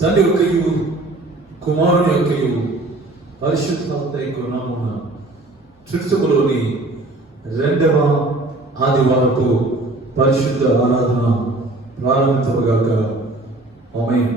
తండ్రి యొక్కయు కుమారుని యొక్కయు పరిశుద్ధాత్మ యొక్క నామమున త్రిత్వములోని రెండవ ఆదివారపు పరిశుద్ధ ఆరాధన ప్రారంభించబగాక. ఆమేన్.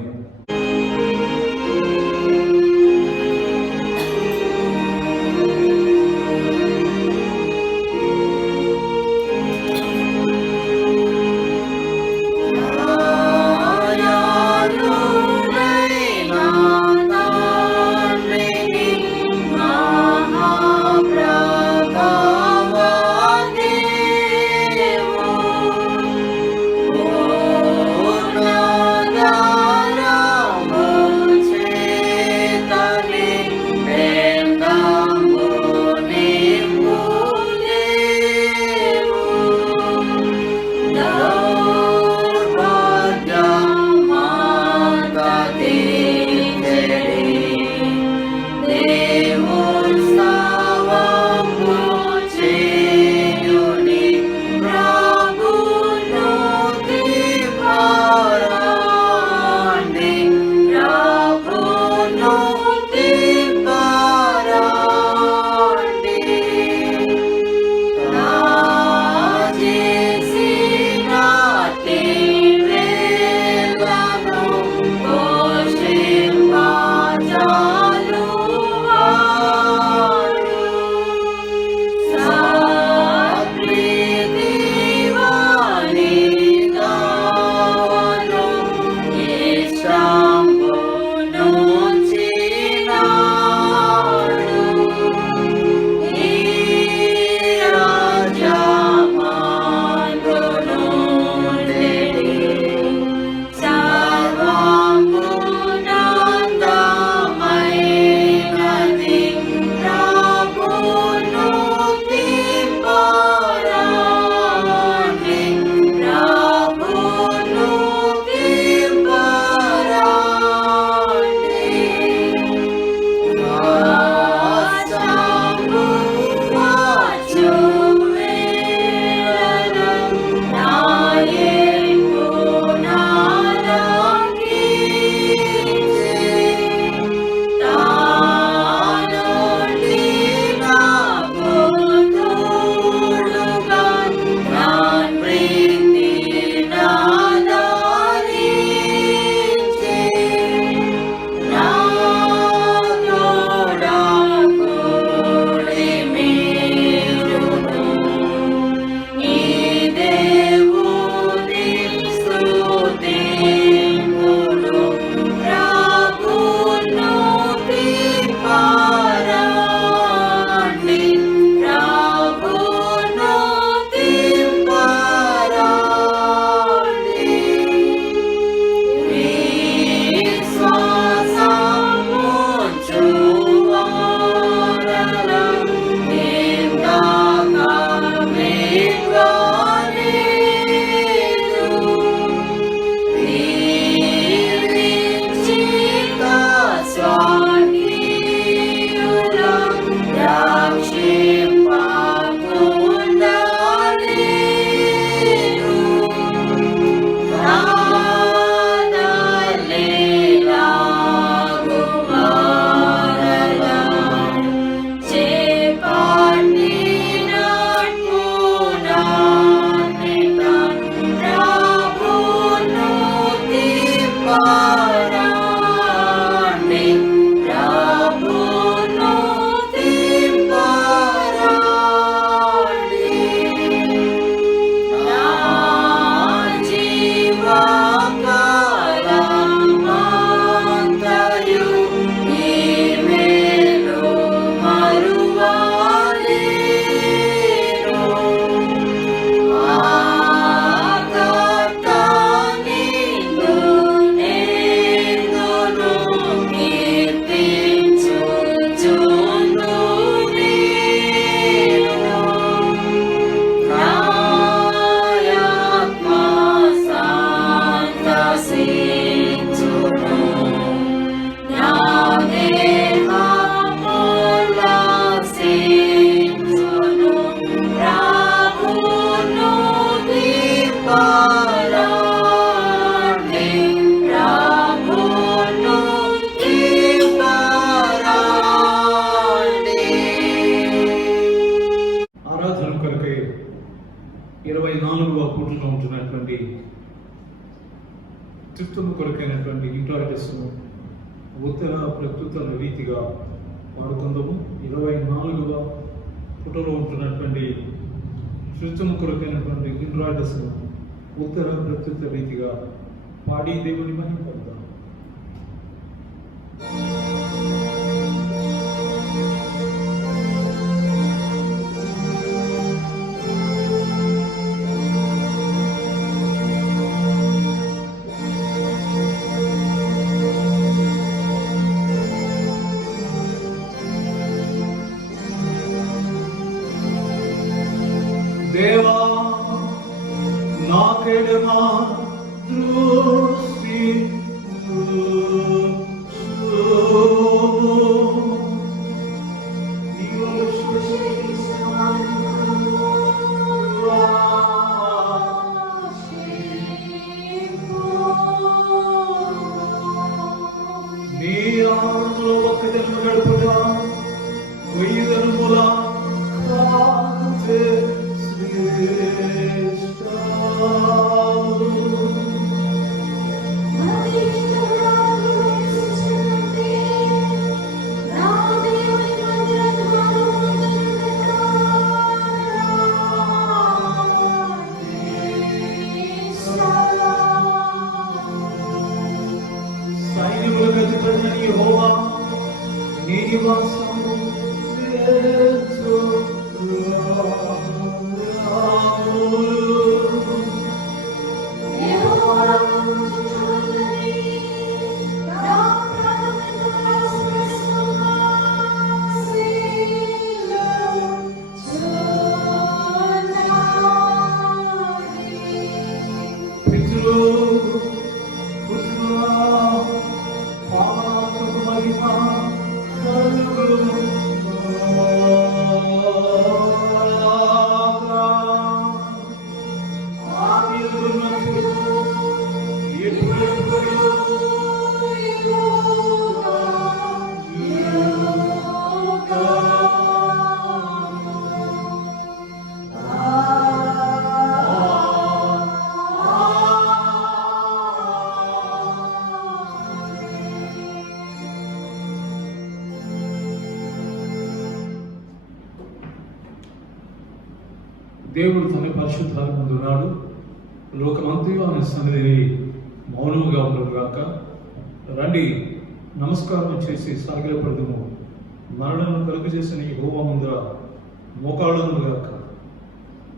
Oh 24వ పూటలో ఉంటున్నటువంటి త్రిత్వము కొరకైనటువంటి యూటాయిటస్ను ఉత్తర ప్రత్యుత్తర రీతిగా వాడుకుందాము. 24వ పూటలో ఉంటున్నటువంటి త్రిత్వము కొరకైనటువంటి యూటాయిటస్ను ఉత్తర ప్రత్యుత్తర రీతిగా పాడి దేవుని మహిమపడతాం. దేవా నాకెడమా దృష్టి నీ ఆనందంలో ఒక్క జన్మ గడుపుగా 1000 జన్మల కాచే యెహోవా నీ నివాసము దేవుడు తన పరిశుద్ధాల ముందు ఉన్నాడు. లోకమంతయు ఆయన సన్నిధిని మౌనముగా ఉండగాక. రండి నమస్కారం చేసి సాగిలపడదుము. మరణను కలుగు చేసిన యెహోవా ముందర మోకాళ్ళను గాక.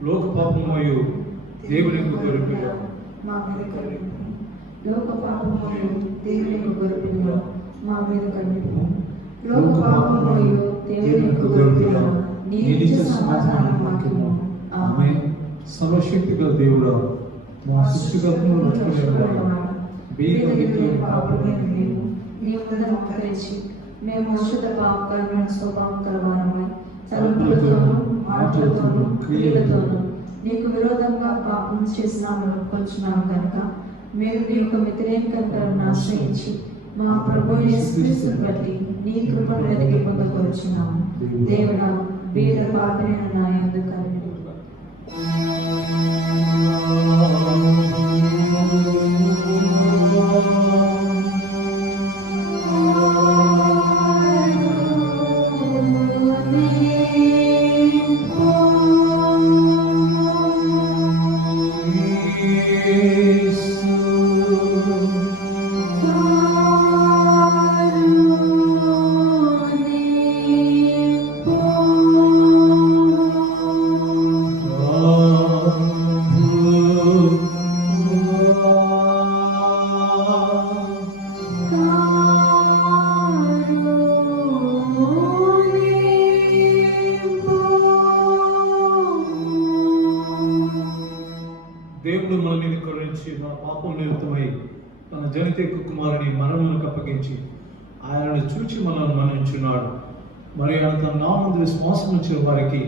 లోక పాపమయు దేవుని గొర్రెపిల్ల మా మీద కరుణింపు. లోక పాపమయు దేవుని గొర్రెపిల్ల మా మీద కరుణింపు. లోక పాపమయు దేవుని గొర్రెపిల్ల నీ నిత్య సమాధానం మాకిమ్ము. ఆమేన్. సర్వశక్తిగల దేవుడా, మా సృష్టికర్తను రక్షకుడైన మేము శుద్ధ పాపకరమైన స్వభావం కలవారమై తలంపులతోనూ మాటలతోనూ క్రియలతోనూ నీకు విరోధంగా పాపం చేసినామని ఒప్పుకొంచున్నాము కనుక మేము నీ యొక్క వ్యతిరేకతను ఆశ్రయించి మా ప్రభు యేసుక్రీస్తుని బట్టి నీ కృపను ఎదిగి పొందకొచ్చున్నాము. దేవుడా, బీద పాపినైన నా యందు కరుణింపు. దేవుడు మన మీద కరుణించి మన పాపం నిమిత్తమై తన జనిత కుమారుని మరణమునకు అప్పగించి ఆయనను చూచి మనల్ని మన్నించున్నాడు. మరి ఆయన తన నామమున విశ్వాసం ఉంచిన వారికి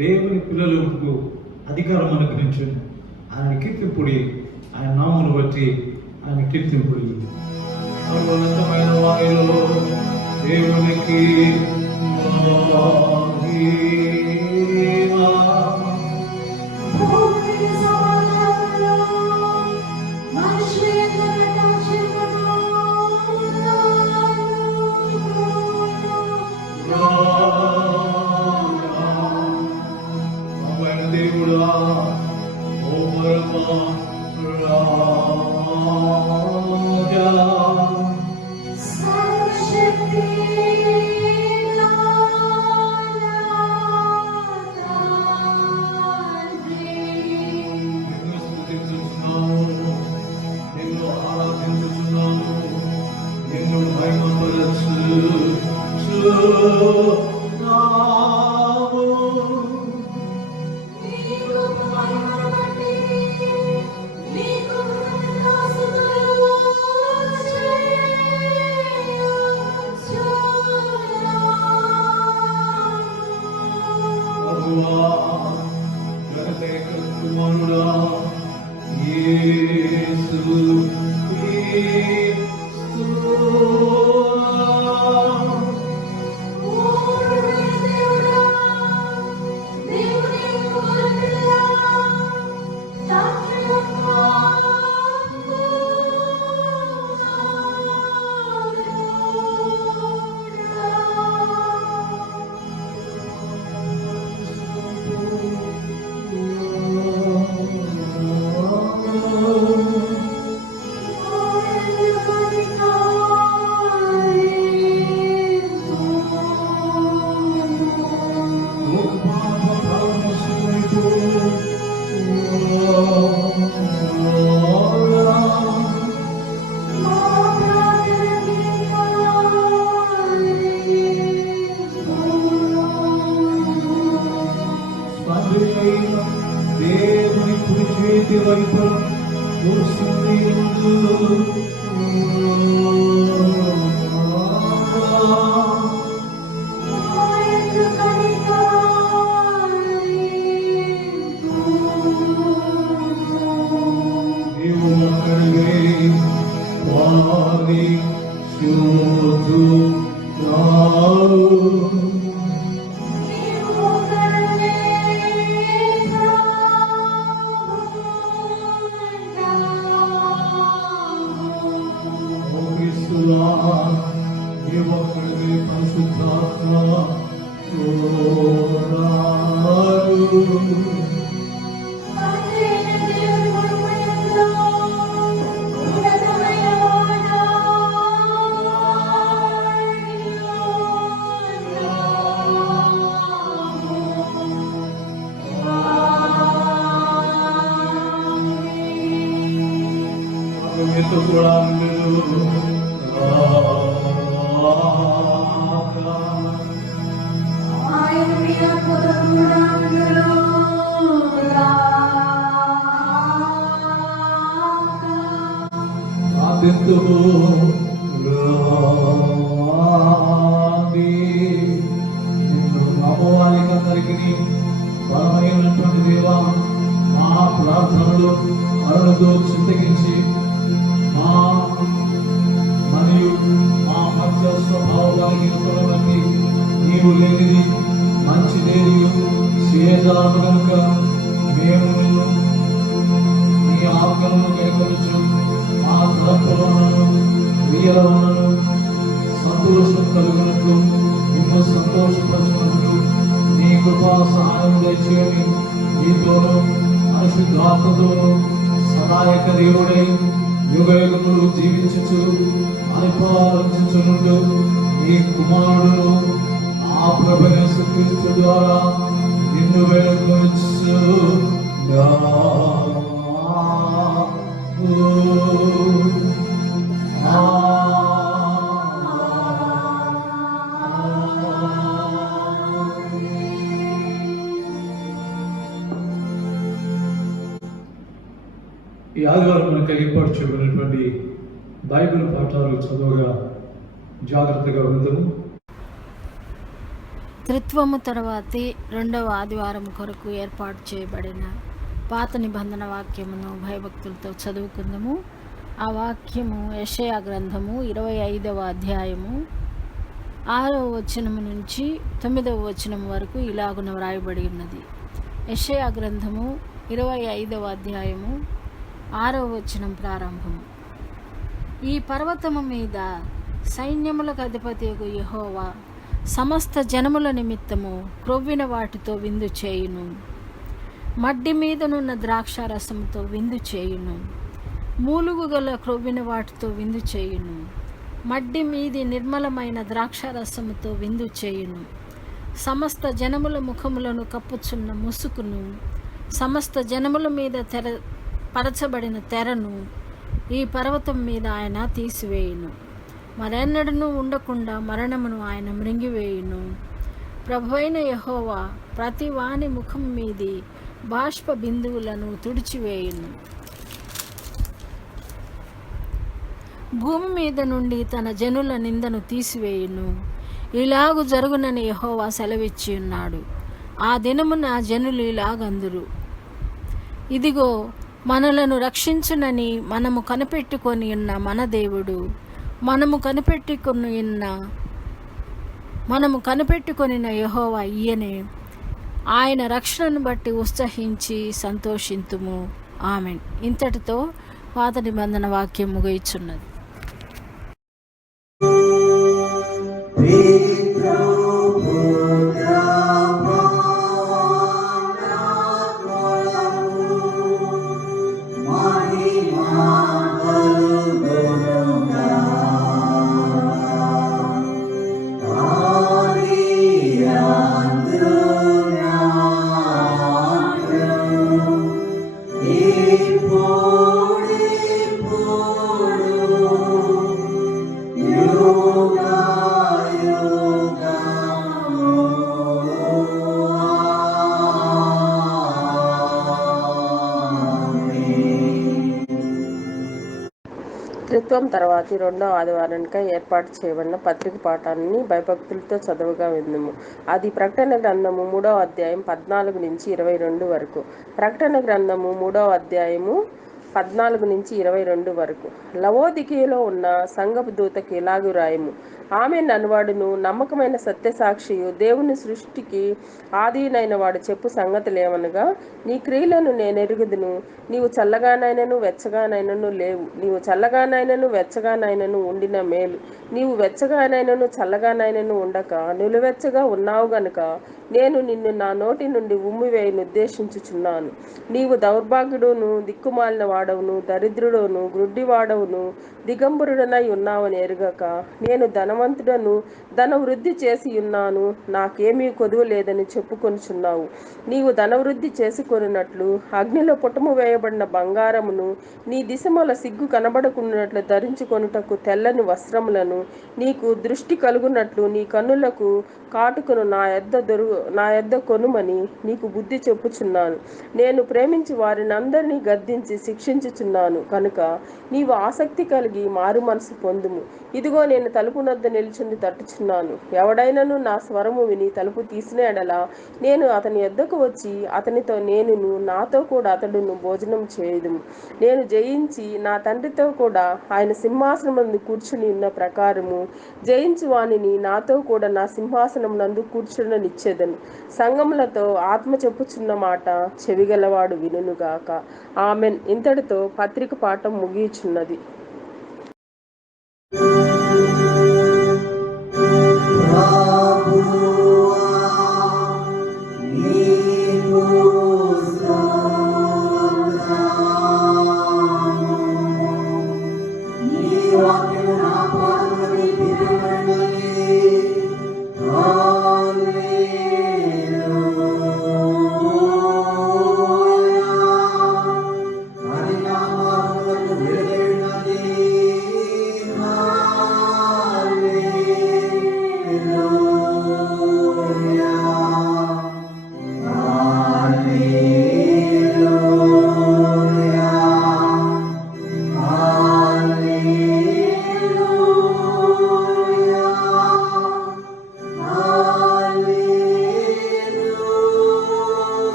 దేవుని పిల్లలకు అధికారం అనుగ్రహించును. ఆయన కీర్తింపుడి, ఆయన నామమును బట్టి ఆయన కీర్తింపుడి. సర్వోన్నతమైన వారిలో దేవునికి మహిమ. భూమికి సమాధానములు, మనిషి ఎదుట చిరునవ్వులు. అమైన దేవుడా, ఓ పరమ రాజా, సర్వశక్తి నిన్ను స్తుతించుచున్నాను, నిన్ను ఆరాధించుచున్నాను, నిన్ను మహిమపరచుచున్నాము. నీకు మహిమను బట్టి నీకు కృతజ్ఞతాస్తుతులు ప్రభువా, జగదేక కుమారుడా, యేసు క్రీస్తు. దేవుని కుడి చేతి వైపు కూర్చుని నీవు ఒక్కడివే వారి శోధునావు. ఓ క్రీస్తువా, నీవు ఒక్కడివే పరిశుద్ధాత్మ తోడారు. మీతో కూడా ఉండడు ఆయన మీ ఆత్మతో కూడా ఆదిత్యము రాది. నిన్ను నమ్మవారికందరికీ బలమైనటువంటి దేవా, మా ప్రార్థనలు అరుణతో చింతగించి మరియు మా మధ్య స్వభావ బలహీనతలను బట్టి నీవు లేనిది మంచిదేది చేయజాలము కనుక మేము నిన్ను నీ ఆజ్ఞలను కైకొనచ్చు మా తలంపులను క్రియలను సంతోషం కలుగునట్లు నిన్ను సంతోషపరచునట్లు నీ కృపా సహాయం దయచేయని నీతోనూ పరిశుద్ధాత్మతోనూ సహాయక దేవుడై యుగయుగములు జీవించుచు పరిపాలించుచునుండు నీ కుమారుడు ఆ ప్రభు యేసుక్రీస్తు ద్వారా నిన్ను వేడుకొనుచు ఈ ఆదివారం మనకు ఏర్పాటు చేయబడినటువంటి బైబిల్ పాఠాలు చదువుగా జాగ్రత్తగా ఉందము. త్రిత్వము తర్వాతి రెండవ ఆదివారం కొరకు ఏర్పాటు చేయబడిన పాత నిబంధన వాక్యమును భయభక్తులతో చదువుకుందాము. ఆ వాక్యము యెషయా గ్రంథము 25వ అధ్యాయము 6వ వచనము నుంచి 9వ వచనం వరకు ఇలాగున వ్రాయబడి ఉన్నది. యెషయా గ్రంథము 25వ అధ్యాయము 6వ వచనం ప్రారంభము. ఈ పర్వతము మీద సైన్యములకు అధిపతియగు యెహోవా సమస్త జనముల నిమిత్తము క్రొవ్విన వాటితో విందు చేయును. మడ్డి మీదనున్న ద్రాక్షారసముతో విందు చేయును. మూలుగు గల క్రొవ్విన వాటితో విందు చేయును. మడ్డి మీది నిర్మలమైన ద్రాక్షారసముతో విందు చేయును. సమస్త జనముల ముఖములను కప్పుచున్న ముసుకును, సమస్త జనముల మీద పరచబడిన తెరను ఈ పర్వతం మీద ఆయన తీసివేయును. మరెన్నడూ ఉండకుండా మరణమును ఆయన మృంగివేయును. ప్రభువైన యెహోవా ప్రతి వాని ముఖం మీది బాష్ప బిందువులను తుడిచివేయును. భూమి మీద నుండి తన జనుల నిందను తీసివేయును. ఇలాగు జరుగునని యెహోవా సెలవిచ్చి ఉన్నాడు. ఆ దినమున జనులు ఇలాగందురు, ఇదిగో మనలను రక్షించునని మనము కనిపెట్టుకొని ఉన్న మన దేవుడు, మనము కనిపెట్టుకొనిన యెహోవా ఈయనే. ఆయన రక్షణను బట్టి ఉత్సహించి సంతోషింతుము. ఆమెన్. ఇంతటితో పాత నిబంధన వాక్యం ముగియుచున్నది. త్రిత్వం తర్వాతి 2వ ఆదివారానికై ఏర్పాటు చేయబడిన పత్రిక పాఠాన్ని భయభక్తులతో చదువుగా విందుము. అది ప్రకటన గ్రంథము 3వ అధ్యాయం 14 నుంచి 22 వరకు. ప్రకటన గ్రంథము 3వ అధ్యాయము 14 నుంచి 22 వరకు. లవోదికీయలో ఉన్న సంఘపు దూతకి ఇలాగు రాయము. ఆమె నన్నువాడును నమ్మకమైన సత్యసాక్షియు దేవుని సృష్టికి ఆదినైన వాడు చెప్పు సంగతులేమనగా, నీ క్రియలను నేనెరుగుదును. నీవు చల్లగానైనను వెచ్చగానైనను లేవు. నీవు చల్లగానైనను వెచ్చగానైనను ఉండిన మేలు. నీవు వెచ్చగానైనను చల్లగానైనను ఉండక నిలువెచ్చగా ఉన్నావు గనుక నేను నిన్ను నా నోటి నుండి ఉమ్మివేయను ఉద్దేశించుచున్నాను. నీవు దౌర్భాగ్యుడును, దిక్కుమాలిన వాడవును, దరిద్రుడును, గ్రుడ్డివాడవును, దిగంబరుడనై ఉన్నావని ఎరుగక నేను ధనవంతుడను, ధనవృద్ధి చేసి ఉన్నాను, నాకేమీ కొదువు లేదని చెప్పుకొనుచున్నావు. నీవు ధనవృద్ధి చేసుకొనున్నట్లు అగ్నిలో పుటము వేయబడిన బంగారమును, నీ దిశముల సిగ్గు కనబడకున్నట్లు ధరించుకొనుటకు తెల్లని వస్త్రములను, నీకు దృష్టి కలుగునట్లు నీ కన్నులకు కాటుకును నా యొద్ద కొనుమని నీకు బుద్ధి చెప్పుచున్నాను. నేను ప్రేమించి వారిని అందరినీ గద్దించి శిక్షించుచున్నాను కనుక నీవు ఆసక్తి కలిగి మారు మనసు పొందుము. ఇదిగో నేను తలుపు నద్ద నిలుచుండి తట్టుచున్నాను. ఎవడైనను నా స్వరము విని తలుపు తీసిన ఎడల నేను అతని యొద్దకు వచ్చి అతనితో నేనును నాతో కూడా అతడును భోజనం చేయుదుము. నేను జయించి నా తండ్రితో కూడా ఆయన సింహాసనం నందు కూర్చుని ఉన్న ప్రకారము జయించు వానిని నాతో కూడా నా సింహాసనం నందు కూర్చుననిచ్చేదను. సంగములతో ఆత్మ చెప్పుచున్న మాట చెవిగలవాడు వినుగాక. ఆమెన్. ఇంతటితో పత్రిక పాఠం ముగియుచున్నది.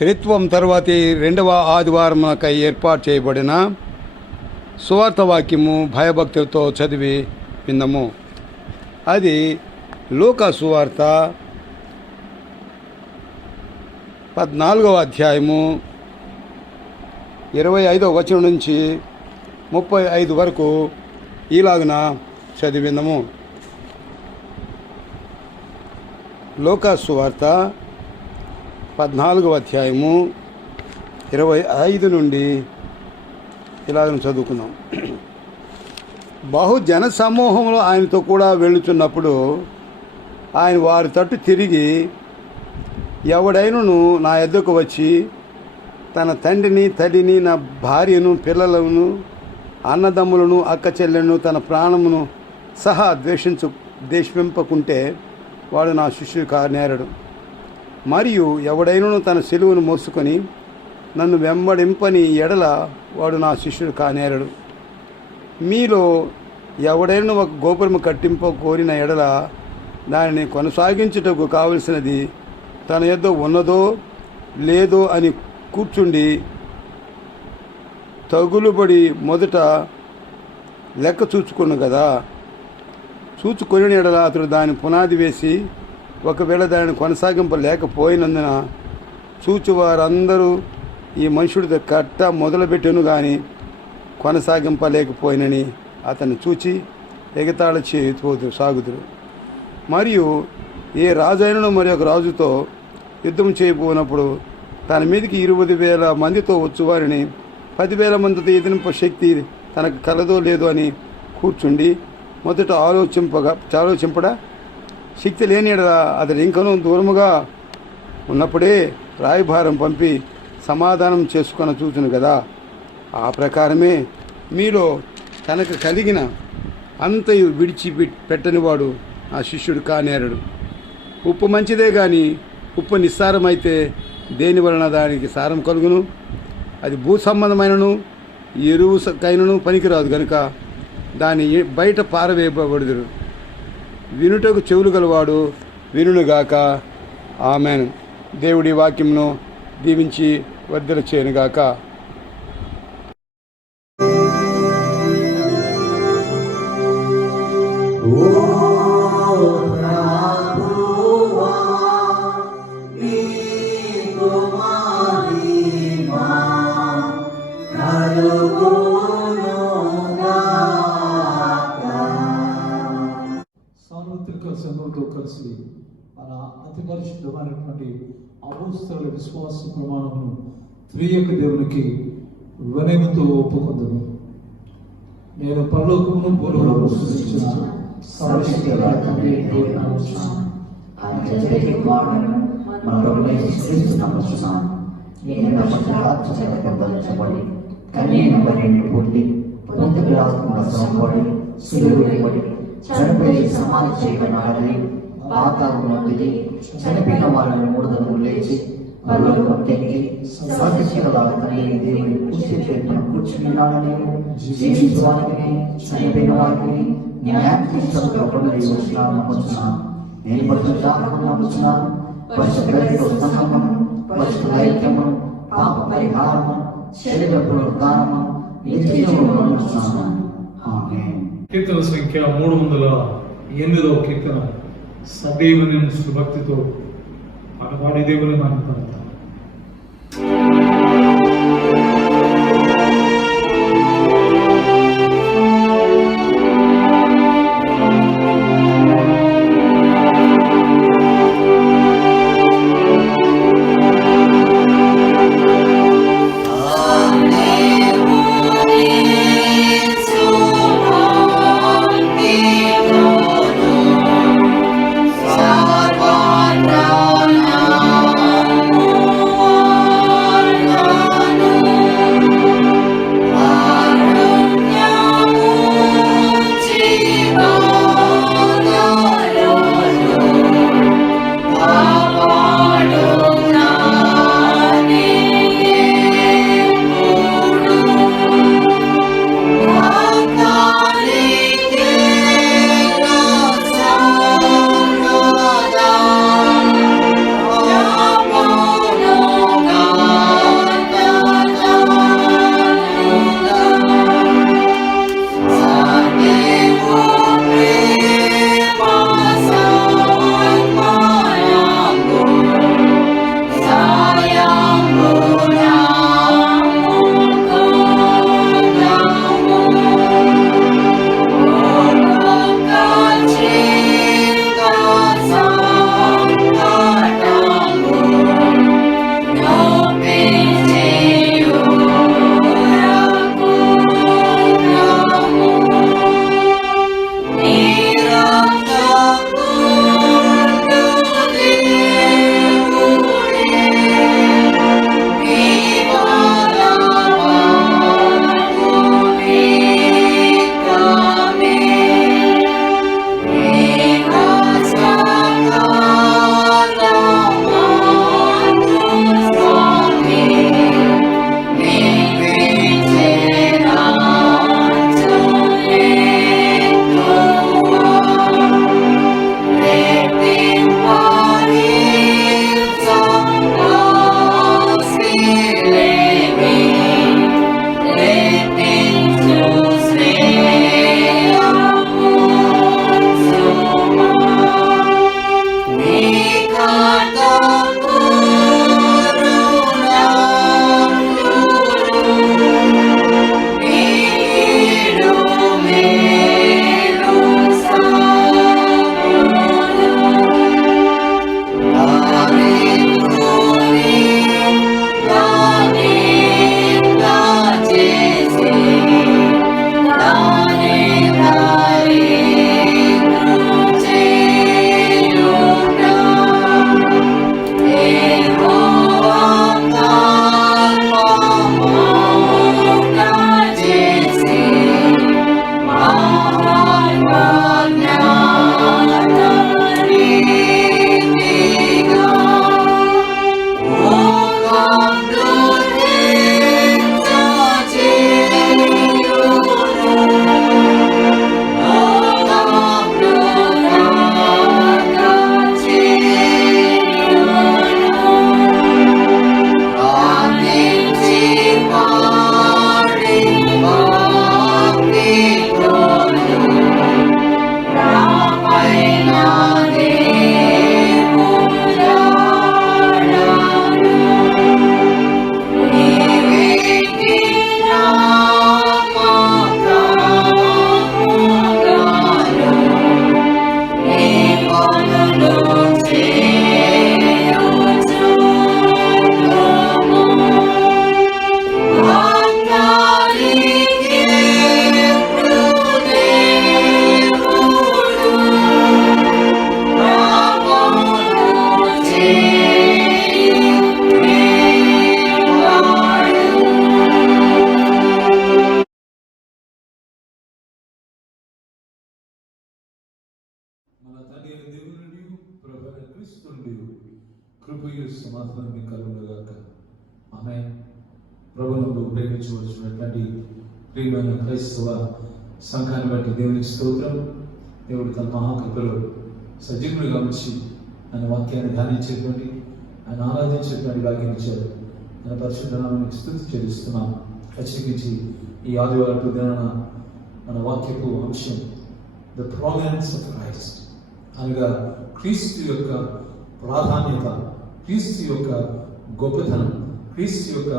త్రిత్వం తర్వాతి 2వ ఆదివారమునకై ఏర్పాటు చేయబడిన సువార్త వాక్యము భయభక్తులతో చదివి విందము. అది లూకా సువార్త 14వ అధ్యాయము 25వ వచనం నుంచి 35 వరకు ఈలాగున చదివిందము. లూకా సువార్త 14వ అధ్యాయము 25 నుండి ఇలాగ చదువుకుందాం. బహుజన సమూహంలో ఆయనతో కూడా వెళ్ళుచున్నప్పుడు ఆయన వారి తట్టు తిరిగి, ఎవడైనను నా యొద్దకు వచ్చి తన తండ్రిని తల్లిని నా భార్యను పిల్లలను అన్నదమ్ములను అక్క చెల్లెలను తన ప్రాణమును సహా ద్వేషింపకుంటే వాడు నా శిష్యుడు కానేరడు. మరియు ఎవడైనను తన సిలువను మోసుకొని నన్ను వెంబడింపని ఎడల వాడు నా శిష్యుడు కానేరడు. మీలో ఎవడైనా ఒక గోపురము కట్టింప కోరిన ఎడల దానిని కొనసాగించుటకు కావలసినది తన యొద్ద ఉన్నదో లేదో అని కూర్చుండి తగులుబడి మొదట లెక్క చూచుకును కదా. చూచుకొని ఎడల అతడు దాని పునాది వేసి ఒకవేళ దానిని కొనసాగింపలేకపోయినందున చూచువారందరూ ఈ మనుషుడి కట్ట మొదలుపెట్టెను కానీ కొనసాగింపలేకపోయినని అతన్ని చూచి ఎగతాళ చేయుతూ సాగుదురు. మరియు ఏ రాజైనను మరి ఒక రాజుతో యుద్ధం చేయబోనప్పుడు తన మీదకి 20,000 మందితో వచ్చువారిని 10,000 మందితో ఎదిరింప శక్తి తనకు కలదో లేదో అని కూర్చుండి మొదట ఆలోచింపడా శక్తి లేని అతడు ఇంకనూ దూరముగా ఉన్నప్పుడే రాయభారం పంపి సమాధానం చేసుకొని చూచును కదా. ఆ ప్రకారమే మీలో తనకు కలిగిన అంతయు విడిచిపెట్టనివాడు ఆ శిష్యుడు కానేరడు. ఉప్పు మంచిదే కానీ ఉప్పు నిస్సారమైతే దేని వలన దానికి సారం కలుగును? అది భూ సంబంధమైనను ఎరువుకైనను పనికిరాదు కనుక దాన్ని బయట పారవేయబడుదురు. వినుటకు చెవులు గలవాడు వినుగాక. ఆమెన్. దేవుడి వాక్యంను దీవించి వర్ధల చేయనుగాక. సార్వత్రిక సంఘంతో కలిసి మన అతి పరిశుద్ధమైనటువంటి అపోస్తలుల విశ్వాస ప్రమాణమును త్రియక దేవునికి వినయముతో ఒప్పుకొందును. నేను పరలోకమును భూలోకమును సృష్టించిన సర్వశక్తి గల తండ్రి దేవుని నమ్ముచున్నాను. ఆయన జగతికి కుమారుడైన మన ప్రభువైన యేసుక్రీస్తును నమ్ముచున్నాను. ఈయన పరిశుద్ధాత్మ చేత గర్భధారించబడి కన్యక మరియను పుట్టి పొంతి పిలాతుకు శ్రమపడి సిలువ వేయబడి చనిపోయి సమాధి చేయబడినాడని పాతాళములో దిగి చనిపోయిన వాళ్ళని 3 దినములు లేచి పరలోకముకి సర్వశక్తి గల తండ్రి దేవుని కుడి చేతిన కూర్చున్నాడని జీవించువారికి చనిపోయిన వారికి న్యాయం తీర్చుటకు నమ్ముచున్నాను. నేను పరిశుద్ధాత్మను నమ్ముచున్నాను. పరిశుద్ధ సంగమము, పరిశుద్ధ ఐక్యము, పాప పరిహారము, శరీర పునరుద్ధానము, నిత్య జీవము నమ్ముచున్నాను. ఆమేన్. కీర్తన సంఖ్య 308వ కీర్తన సదైవ భక్తితో పాడి దేవుని మాట్లాడతాం. Sarvana కృపయు సమాధానం మీకు కలుగునుగాక. ఆమేన్. ప్రభువును ప్రేమించవలసినటువంటి ప్రియమైన క్రైస్తవ సంఘాన్ని బట్టి దేవునికి స్తోత్రం. దేవుడు తన మహాకృపలో సజీవులుగా ఉంచి ఆయన వాక్యాన్ని ధ్యానించేటువంటి, ఆయన ఆరాధించేటువంటి భాగ్యం ఇచ్చారు. ఆయన పరిశుద్ధ నామానికి స్తుతి చెల్లిస్తున్నాం. ఖచ్చితంగా ఈ ఆదివారపు దినాన మన వాక్యపు అంశం ద ప్రామినెన్స్ ఆఫ్ క్రైస్ట్, అనగా క్రీస్తు యొక్క ప్రాధాన్యత, క్రీస్తు యొక్క గొప్పతనం, క్రీస్తు యొక్క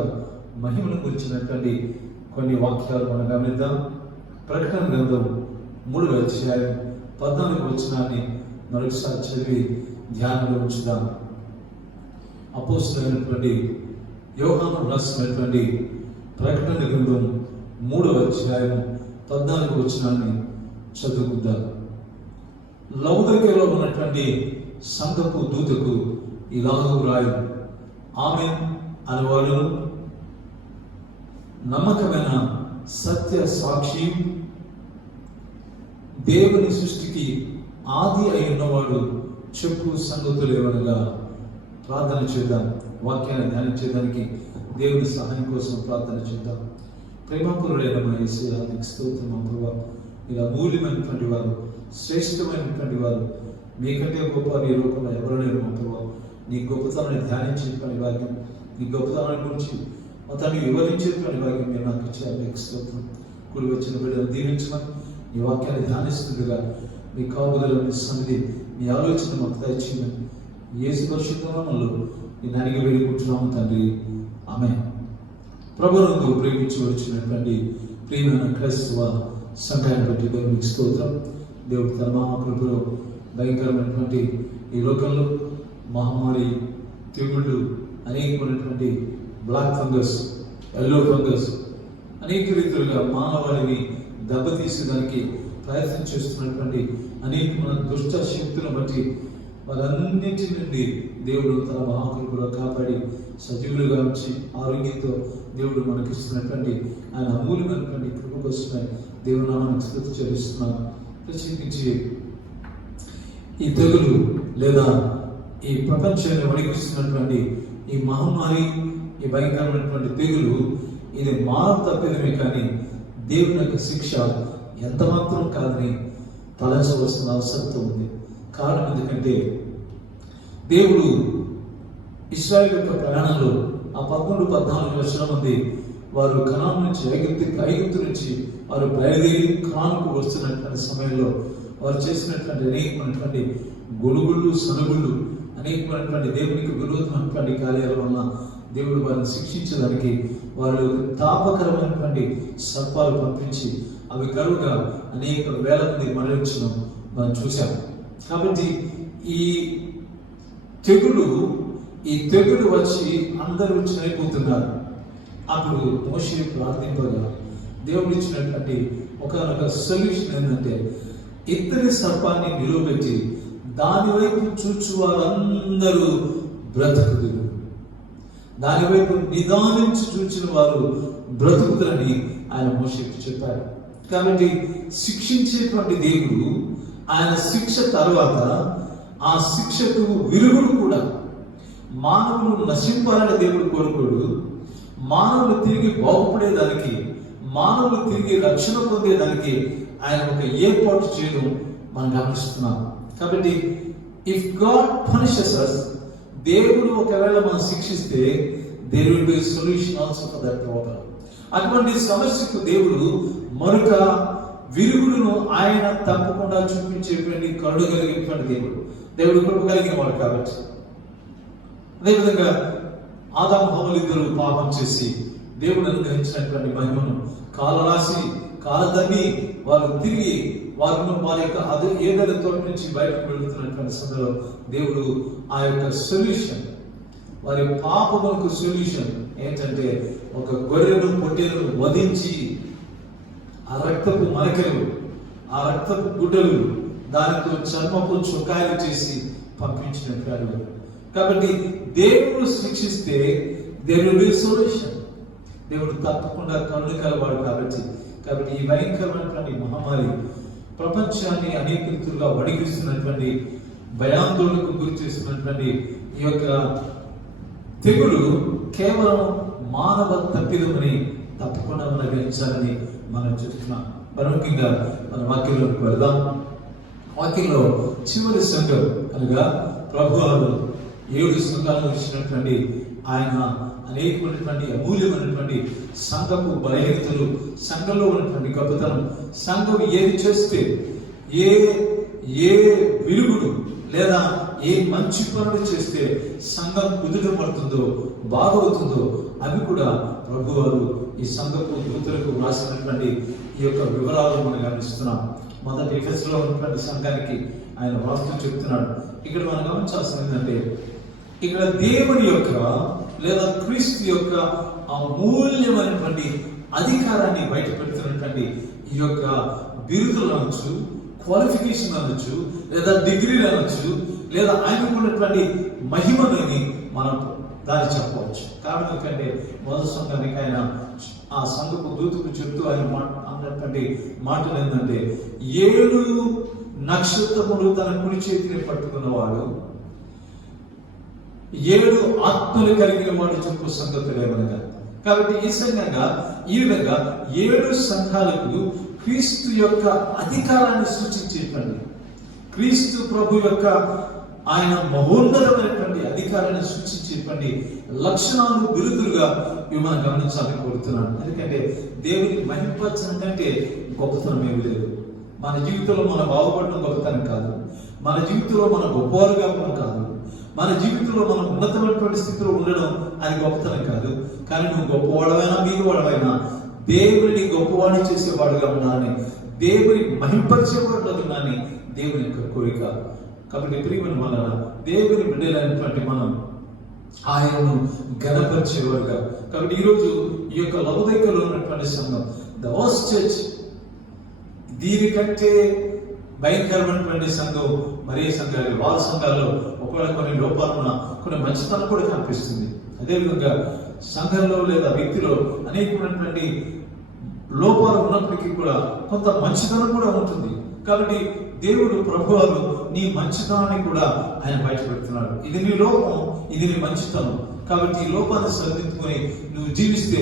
మహిమను గురించినటువంటి కొన్ని వాక్యాలు మనం గమనిద్దాం. ప్రకటన గ్రంథం 3వ అధ్యాయం 14వ వచనాన్ని మరొకసారి చదివి ధ్యానంలో ఉంచుదాం. అపోస్తలుడైనటువంటి యోహాను రాసినటువంటి ప్రకటన గ్రంథం 3వ అధ్యాయం 14వ వచనాన్ని చదువుకుందాం. లౌదీకలో ఉన్నటువంటి సంఘపు దూతకు ఇలాగూ రాయు, ఆమేన్ అనేవాడు నమ్మకమైన సత్య సాక్షి, దేవుని సృష్టికి ఆది అయి ఉన్నవాడు చెప్పు సంగతులు ఏమనగా. ప్రార్థన చేద్దాం. వాక్యాన్ని ధ్యానించేదానికి దేవుని సహాయం కోసం ప్రార్థన చేద్దాం. ప్రేమపూర్వైన మా యేసయ్యా నీకు స్తోత్రం ప్రభువా. మీరు అమూల్యమైనటువంటి వారు, శ్రేష్టమైనటువంటి వారు, మీకంటే గొప్ప నీ రూపంలో ఎవరు లేరు ప్రభువా. నీ గొప్పతనాన్ని ధ్యానించేటువంటి భాగ్యం, నీ గొప్పతనాన్ని గురించి మొత్తాన్ని వివరించేటువంటి భాగ్యం మీరు నాకు ఇచ్చారు. నీకు స్తోత్రం. కూడి వచ్చిన బిడ్డలు దీవించమని నీ వాక్యాన్ని ధ్యానిస్తుండగా మీ కాపుదల, మీ సన్నిధి, మీ ఆలోచన మాకు దయచేయమని యేసు పరిశుద్ధ నామములో నేను అడిగి వేడుకుంటున్నాము తండ్రి. ఆమేన్. ప్రభువును ప్రేమించవలసినటువంటి ప్రియమైన క్రైస్తవ సంఘాన్ని బట్టి దేవునికి స్తోత్రం. దేవుడు తన మహాకృపలో భయంకరమైనటువంటి ఈ లోకంలో మహమ్మారి, తెగుళ్ళు, అనేకమైనటువంటి బ్లాక్ ఫంగస్, ఎల్లో ఫంగస్, అనేక రీతులుగా మానవాళిని దెబ్బతీసేదానికి ప్రయత్నం చేస్తున్నటువంటి అనేకమైన దుష్ట శక్తులను బట్టి వారన్నింటి నుండి దేవుడు తన మహాకృపలో కాపాడి సజీవులుగా ఉంచి ఆరోగ్యంతో దేవుడు మనకి ఇస్తున్నటువంటి ఆయన అమూల్యమైనటువంటి కృప కోసమే దేవుడు నామానికి స్తుతి చెల్లిస్తున్నాను. ప్రత్యేకించి ఈ తెగులు లేదా ఈ ప్రపంచాన్ని వణికిస్తున్నటువంటి ఈ మహమ్మారి, ఈ భయంకరమైనటువంటి తెగులు, ఇది మానవ తప్పిదమే కానీ దేవుని యొక్క శిక్ష ఎంత మాత్రం కాదని తలంచవలసిన అవసరంతో ఉంది. కారణం ఎందుకంటే దేవుడు ఇశ్రాయేలు యొక్క ప్రయాణంలో ఆ 13-14 వర్షాల మంది వారు కనాను నుంచి ఐగుప్తు నుంచి వారు బయలుదేరి కనానుకు వస్తున్నటువంటి సమయంలో వారు చేసినటువంటి అనేకమైనటువంటి గొలుగుళ్ళు, సనుగుళ్ళు, అనేకమైనటువంటి దేవునికి విరోధమైనటువంటి కార్యాల వలన దేవుడు వారిని శిక్షించడానికి వారు తాపకరమైనటువంటి సర్పాలు పంపించి అవి కరువుగా అనేక వేల మంది మరణించడం మనం చూసాం. కాబట్టి ఈ తెగులు వచ్చి అందరూ చనిపోతున్నారు. అప్పుడు మోషే ప్రార్థింపగా దేవుడు ఇచ్చినటువంటి ఒక సొల్యూషన్ ఏంటంటే ఇద్దరి సర్పాన్ని నిలవబెట్టి దాని వైపు చూచు వారందరూ బ్రతుకుదురు, దాని వైపు నిదానించి చూచిన వారు బ్రతుకుతారని ఆయన మోషేకి చెప్పారు. కాబట్టి శిక్షించేటువంటి దేవుడు ఆయన శిక్ష తర్వాత ఆ శిక్షకు విరుగుడు కూడా మానవులు నశింపాలని దేవుడు కోరుకోడు. మానవులు తిరిగి బాగుపడేదానికి, మానవులు తిరిగి రక్షణ పొందేదానికి ఆయన ఒక ఏర్పాటు చేయడం మనం గమనిస్తున్నాం. కాబట్టి ఇఫ్ గాడ్ పనిషెస్ us, దేవుడు ఒకవేళ మనం శిక్షిస్తే there will be a solution also for that problem. అటువంటి సమస్యకు దేవుడు మరొక విరుగుడును ఆయన తప్పకుండా చూపించేటువంటి కరుణ కలిగినటువంటి దేవుడు కృప కలిగిన వాడు. కాబట్టి అదేవిధంగా ఆదాము హవ్వలు ఇద్దరు పాపం చేసి దేవుడు అనుగ్రహించినటువంటి మహిమను కాలదన్ని వారు తిరిగి వారి యొక్క ఏదైనా తోటి నుంచి బయటకు వెళుతున్నటువంటి సమయంలో దేవుడు ఆ యొక్క సొల్యూషన్, వారి పాపములకు సొల్యూషన్ ఏంటంటే ఒక గొర్రెను పొట్టేలను వధించి ఆ రక్తపు మరకలు, ఆ రక్తపు గుడ్డలు, దానితో చర్మపు చొక్కాయలు చేసి పంపించినట్టు. కాబట్టి దేవుడు శిక్షిస్తే దేవుడు సొల్యూషన్, దేవుడు తప్పకుండా కరుణ కలవాడు. కాబట్టి ఈ భయంకరమైనటువంటి మహమ్మారి ప్రపంచాన్ని అనేక రీతులుగా వణికిస్తున్నటువంటి, భయాందోళనకు గురి చేస్తున్నటువంటి ఈ యొక్క తెగులు కేవలం మానవ తప్పిదమని తప్పకుండా మనం గ్రహించాలని మనం చూస్తున్నాం. ముఖ్యంగా మన వాక్యంలోకి వెళదాం. వాక్యంలో చివరి సంఘం అనగా ప్రభువారు 7 సంఘాలను ఇచ్చినటువంటి ఆయన అనేకమైనటువంటి అమూల్యమైనటువంటి సంఘపు బలహీనతలు, సంఘంలో ఉన్నటువంటి గొప్పతనం, సంఘం ఏది చేస్తే ఏ విలుగుడు లేదా ఏ మంచి పనులు చేస్తే సంఘం కుదుట పడుతుందో బాగవుతుందో అవి కూడా ప్రభువారు ఈ సంఘపు దూతలకు రాసినటువంటి ఈ యొక్క వివరాలు మనం గమనిస్తున్నాం. మొదటి ఎఫెసులో ఉన్నటువంటి సంఘానికి ఆయన వాస్తు చెప్తున్నాడు. ఇక్కడ మనం గమనించాల్సింది ఏంటంటే ఇక్కడ దేవుని యొక్క లేదా క్రీస్తు యొక్క అమూల్యమైనటువంటి అధికారాన్ని బయట పెడుతున్నటువంటి ఈ యొక్క బిరుదులు అనొచ్చు, క్వాలిఫికేషన్ అనొచ్చు, లేదా డిగ్రీలు అనొచ్చు, లేదా ఆయనకున్నటువంటి మహిమని మనం దాన్ని చెప్పవచ్చు. కారణం ఏంటంటే మొదటి సంఘానికి ఆయన ఆ సంఘపు దూతకు చెప్తూ ఆయన అన్నటువంటి మాటలు ఏంటంటే 7 నక్షత్రములు తన కుడి చేతిని పట్టుకున్నవాడు, 7 ఆత్మలు కలిగిన వాడు చెప్పు సంగతులు ఏమనగా. కాబట్టి ఈ విధంగా 7 సంఘాలకు క్రీస్తు యొక్క అధికారాన్ని సూచించేటువంటి, క్రీస్తు ప్రభు యొక్క ఆయన మహోన్నతమైనటువంటి అధికారాన్ని సూచించేటువంటి లక్షణాలు బిరుదులుగా ఇవి మనం గమనించాలని కోరుతున్నాను. ఎందుకంటే దేవుని మహిమపరచడం కంటే గొప్పతనం ఏమి లేదు. మన జీవితంలో మనం బాగుపడడం గొప్పతనం కాదు, మన జీవితంలో మనం గొప్పవారుగా ఉండడం కాదు, మన జీవితంలో మనం ఉన్నతమైనటువంటి స్థితిలో ఉండడం అది గొప్పతనం కాదు. కానీ నువ్వు గొప్పవాడవైనా మీరు వాడవైనా దేవుడిని గొప్పవాడిని చేసేవాడుగా ఉండాలని, దేవుని మహింపరిచేవాడుగాని దేవుని యొక్క కోరిక. కాబట్టి ప్రియమైన మన దేవుని బిడ్డలైనటువంటి మనం ఆయనను ఘనపరిచేవారుగా. కాబట్టి ఈరోజు ఈ యొక్క లవోదికలో ఉన్నటువంటి సంఘం ద వర్స్ట్ చర్చ్, దీనికంటే భయంకరమైనటువంటి సంఘం మరే సంఘాలు. వాళ్ళ సంఘాల్లో ఒకవేళ కొన్ని లోపాలున్న కొన్ని మంచితనం కూడా కనిపిస్తుంది. అదేవిధంగా సంఘంలో లేదా వ్యక్తిలో అనేకమైనటువంటి లోపాలు ఉన్నప్పటికీ కూడా కొంత మంచితనం కూడా ఉంటుంది. కాబట్టి దేవుడు ప్రభువారు నీ మంచితనాన్ని కూడా ఆయన బయటపెడుతున్నాడు. ఇది నీ లోపం, ఇది నీ మంచితనం. కాబట్టి ఈ లోపాన్ని సరిదిద్దుకొని నువ్వు జీవిస్తే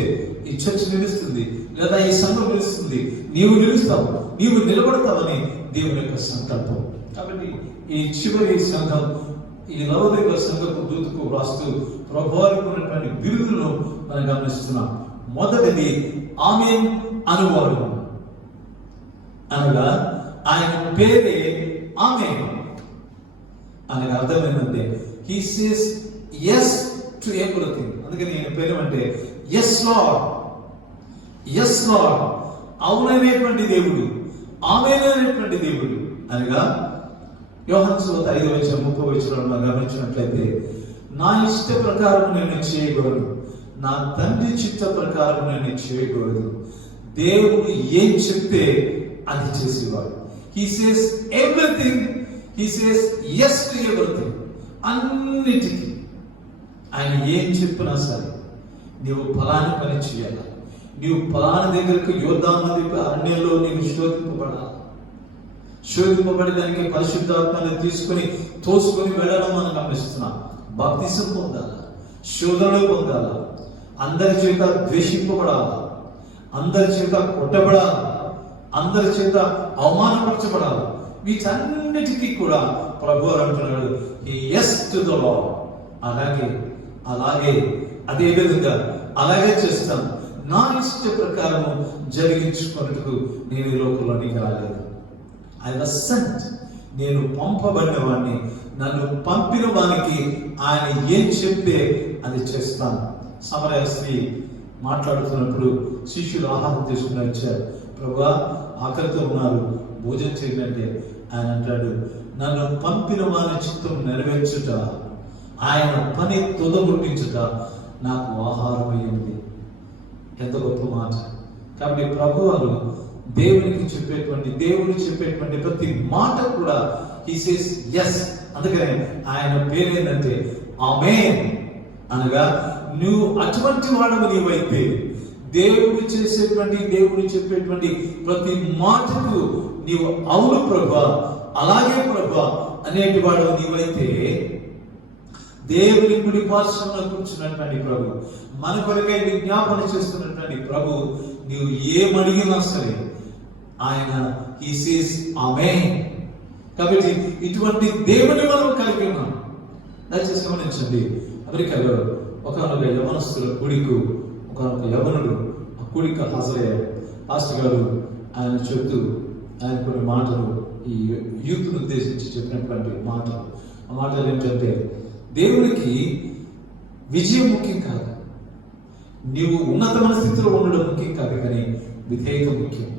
ఈ చర్చ్ నిలుస్తుంది, లేదా ఈ సంఘం నిలుస్తుంది, నీవు నిలుస్తావు, నీవు నిలబడతావని దేవుని యొక్క సంకల్పం. కాబట్టి ఈ చివరి సంఘం ఈ లవోదిక సంఘపు దూతకు రాస్తూ ప్రభువారికి ఉన్నటువంటి బిరుదులను మనం గమనిస్తున్నాం. మొదటిది ఆమేన్ అనువాడు, అనగా ఆయన పేరే ఆమేన్. అనగా అర్థం ఏంటంటే he says yes to everything. అందుకని ఆయన పేరు అంటే yes Lord, yes Lord, అవుననేటువంటి దేవుడు, ఆమేన్ అనేటువంటి దేవుడు. అనగా యోహాను సువార్త 5:30 మనం గమనించినట్లయితే నా ఇష్ట ప్రకారం నేను చేయకూడదు, నా తండ్రి చిత్త ప్రకారం నేను చేయకూడదు. దేవుడు ఏం చెప్తే అది చేసేవాడు. He says everything, he says yes to everything. అన్నిటికీ ఆయన ఏం చెప్పినా సరే నీవు ఫలాని పని చేయాలి, నీవు ఫలాని దగ్గరకు యోర్దాను నది అరణ్యంలో నీవు శోధింపబడి దానికి పరిశుద్ధాత్మని తీసుకొని తోసుకొని వెళ్ళడం మనం గమనిస్తున్నాం. బాప్తిసం పొందాలా, శోధనలు పొందాలా, అందరి చేత ద్వేషింపబడాలా, అందరి చేత కొట్టబడాలా, అందరి చేత అవమానపరచబడాలి. వీటన్నిటికీ కూడా ప్రభు అంటున్నాడు yes to the law. అలాగే అదే విధంగా అలాగే చేస్తాను, నా ఇష్ట ప్రకారము జరిగించుకున్నట్టుకు నేను ఈ లోకంలోనికి రాలేదు. I was sent, నేను పంపబడిన వాడిని, నన్ను పంపిన వానికి ఆయన ఏం చెప్తే అది చేస్తాను. సమరయ స్త్రీ మాట్లాడుతున్నప్పుడు శిష్యులు ఆహారం తీసుకుని వచ్చారు. ప్రభువా ఆకలితో ఉన్నారు, భోజనం చేయాలంటే ఆయన అంటాడు నన్ను పంపిన వారి చిత్తం నెరవేర్చుట, ఆయన పని తుదముట్టించుట నాకు ఆహారం అయ్యింది. ఎంత గొప్ప మాట. కాబట్టి ప్రభువారు దేవుడు చెప్పేటువంటి ప్రతి మాట కూడా he says yes. అందుకనే ఆయన పేరు ఏంటంటే ఆమేన్. అనగా నువ్వు అటువంటి వాడవు నీవైతే దేవుడు చెప్పేటువంటి ప్రతి మాటకు నీవు అవును ప్రభా, అలాగే ప్రభా అనేటి వాడు నీవైతే దేవుని కుడి పార్శ్వంలో కూర్చున్నటువంటి ప్రభు, మన కొరకై విజ్ఞాపన చేస్తున్నటువంటి ప్రభు, నీవు ఏమడిగినా సరే ఆయన హి సేస్ ఆమేన్. కాబట్టి ఇటువంటి దేవుని మనం కలిగి ఉన్నాం. దయచేసి గమనించండి, అమెరికాలో ఒకనొక యవనస్తుల కూడికు ఒకనొక యవనుడు ఆ కూడిక హాజరయ్యాడు. పాస్టర్ గారు ఆయన చెప్తూ ఆయన కొన్ని మాటలు ఈ యూత్ను ఉద్దేశించి చెప్పినటువంటి మాటలు. ఆ మాటలు ఏంటంటే, దేవునికి విజయం ముఖ్యం కాదు, నీవు ఉన్నతమైన స్థితిలో ఉండడం ముఖ్యం కాదు, కానీ విధేయత ముఖ్యం.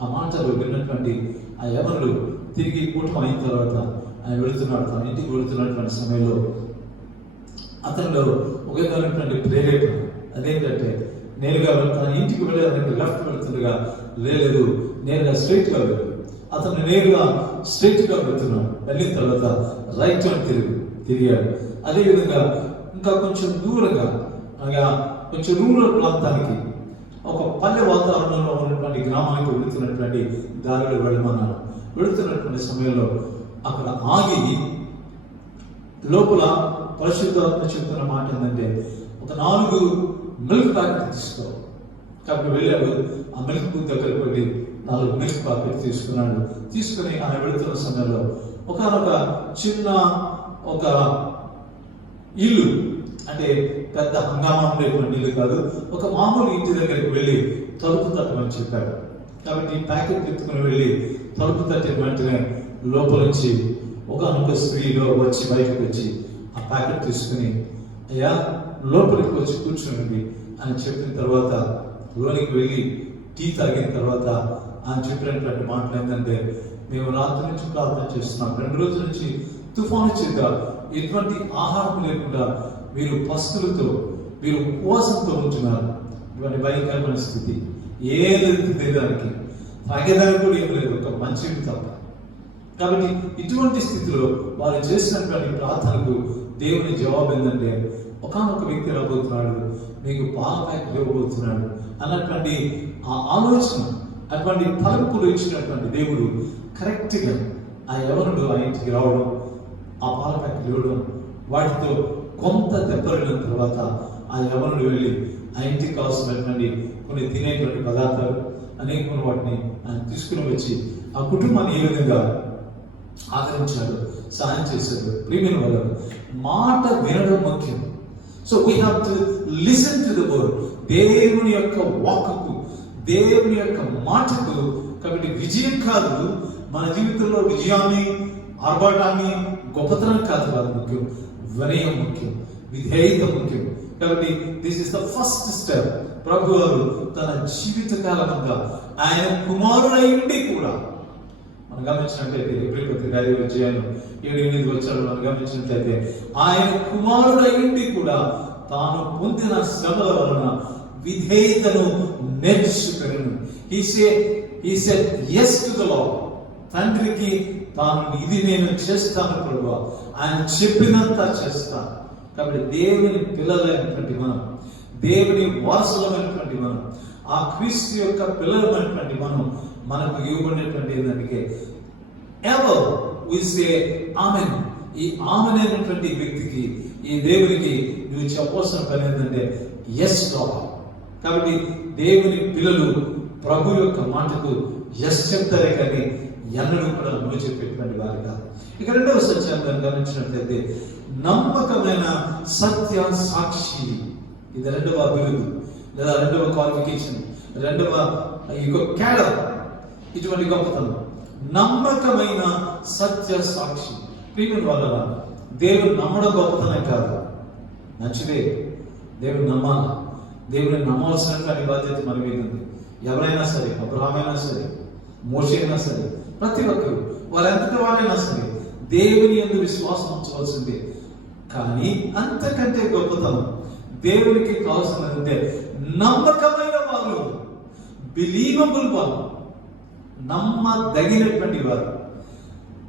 ఆ మాటలు విన్నటువంటి ఆ యవనుడు తిరిగి కూటమి అయిన తర్వాత ఆయన వెళుతున్నాడు, తన ఇంటికి వెళుతున్నటువంటి సమయంలో అతనిలో ఒక విధమైనటువంటి ప్రేరేపణ. అదేంటంటే, నేరుగా తన ఇంటికి వెళ్ళేదానికి లెఫ్ట్ వెళుతుండగా లేదు, నేరుగా స్ట్రైట్గా వెళ్ళు. అతను నేరుగా స్ట్రైట్గా వెళ్తున్నాడు. వెళ్ళిన తర్వాత రైట్ అని తిరిగాడు. అదేవిధంగా ఇంకా కొంచెం దూరంగా అనగా కొంచెం రూరల్ ప్రాంతానికి, ఒక పల్లె వాతావరణంలో ఉన్నటువంటి గ్రామానికి వెళుతున్నటువంటి దారిలో వెళ్ళమన్నాడు. వెళుతున్నటువంటి సమయంలో అక్కడ ఆగి లోపల పరిశుద్ధాత్మ చెప్తున్న మాట ఏంటంటే, ఒక 4 మిల్క్ ప్యాకెట్ తీసుకో. కాబట్టి వెళ్ళాడు, ఆ మిల్క్ బూత్ దగ్గరికి వెళ్ళి 4 మిల్క్ ప్యాకెట్ తీసుకున్నాడు. తీసుకుని ఆయన వెళుతున్న సమయంలో ఒకనొక చిన్న ఒక ఇల్లు, అంటే పెద్ద హంగామా ఉండేటువంటి ఇల్లు కాదు, ఒక మామూలు ఇంటి దగ్గరికి వెళ్ళి తలుపు తట్టమని చెప్పాడు. కాబట్టి ప్యాకెట్ ఎత్తుకుని వెళ్ళి తలుపు తట్టిన వెంటనే లోపల నుంచి ఒకనొక స్త్రీలో వచ్చి బయటకు వచ్చి ఆ ప్యాకెట్ తీసుకుని, అయ్యా లోపలికి వచ్చి కూర్చోండి అని చెప్పిన తర్వాత లోనికి వెళ్ళి టీ తాగిన తర్వాత ఆయన చెప్పినటువంటి మాటలు ఏంటంటే, మేము రాత్రి నుంచి ప్రార్థన చేస్తున్నాం, 2 రోజుల నుంచి తుఫాను చేత ఎటువంటి ఆహారం లేకుండా మీరు పస్తులతో, మీరు ఉపవాసంతో ఉంటున్నారు. ఇవన్నీ భయంకరమైన స్థితి, ఏది తినేదానికి తాగేదానికి కూడా ఏం లేదు, ఒక మంచిది తప్ప. కాబట్టి ఇటువంటి స్థితిలో వారు చేసినటువంటి ప్రార్థనకు దేవుని జవాబు ఏంటంటే, ఒకనొక వ్యక్తి రాబోతున్నాడు, మీకు పాల ప్యాకెట్ ఇవ్వబోతున్నాడు అన్నటువంటి ఆ ఆలోచన, అటువంటి తలంపులు ఇచ్చినటువంటి దేవుడు కరెక్ట్గా ఆ యవనుడు ఆ ఇంటికి రావడం, ఆ పాల ప్యాకెట్ ఇవ్వడం, వాటితో కొంత దెబ్బరిన తర్వాత ఆ యవనుడు వెళ్ళి ఆ ఇంటికి కావాల్సినటువంటి కొన్ని తినేటువంటి పదార్థాలు అనేకమైన వాటిని ఆయన తీసుకుని వచ్చి ఆ కుటుంబాన్ని ఏ విధంగా ఆదరించాడు, సహాయం చేశాడు. ప్రియమైన వాళ్ళు, మాట వినడం ముఖ్యం. So we have to listen to the word. దేవుని యొక్క వాక్కు, దేవుని యొక్క మాటకు. కాబట్టి విజయం కాదు మన జీవితంలో, విజయాన్ని, ఆర్భాటాన్ని, గొప్పతనం కాదు కాదు ముఖ్యం, వినయం ముఖ్యం, విధేయత ముఖ్యం. కాబట్టి this is the first step. ప్రభు వారు తన జీవిత కాలమంతా ఆయన కుమారుడై ఉండి కూడా, మనం గమనించినట్లయితే ఏప్రిల్ 5 అధ్యాయం 7-8 వచ్చాడు, మనం గమనించినట్లయితే ఆయన కుమారుడై ఉండి కూడా తాను పొందిన శ్రమల వలన విధేయతను నేర్చుకును. He said yes to the Lord. తండ్రికి తాను ఇది నేను చేస్తాను ప్రభువా, ఆయన చెప్పినంత చేస్తాను. కాబట్టి దేవుని పిల్లలైనటువంటి మనం, దేవుని వారసులమైనటువంటి మనం, ఆ క్రీస్తు యొక్క పిల్లలమైనటువంటి మనం, మనకు ఇవ్వబడినటువంటి ఏంటంటే ఎవర్ వి సే ఆమెన్. ఈ ఆమెన్ అయినటువంటి వ్యక్తికి, ఈ దేవునికి నువ్వు చెప్పవలసిన పని ఏంటంటే ఎస్ లార్డ్. కాబట్టి దేవుని పిల్లలు ప్రభు యొక్క మాటకు ఎస్ చెప్తారే కానీ ఎన్నడూ కూడా నువ్వు చెప్పేటువంటి వారు కాదు. ఇక 2వ సత్యాన్ని గమనించినట్లయితే నమ్మకమైన సత్య సాక్షి. ఇది 2వ బిరుదు లేదా 2వ క్వాలిఫికేషన్, 2వ క్యాడర్. ఇటువంటి గొప్పతనం, నమ్మకమైన సత్య సాక్షి. ప్రియమైన వాళ్ళ, దేవుని నమ్మడం గొప్పతనం కాదు, మంచిదే, దేవుని నమ్మాలి. దేవుని నమ్మవలసినటువంటి బాధ్యత మన మీద ఉంది. ఎవరైనా సరే, అబ్రహాం అయినా సరే, మోషే అయినా సరే, ప్రతి ఒక్కరు వారెంతటి వారైనా సరే దేవుని యందు విశ్వాసం ఉంచవలసిందే. కానీ అంతకంటే గొప్పతనం దేవునికి కావాల్సినదంటే నమ్మకమైన వారు, బిలీవబుల్ వారు, నమ్మదగినటువంటి వారు.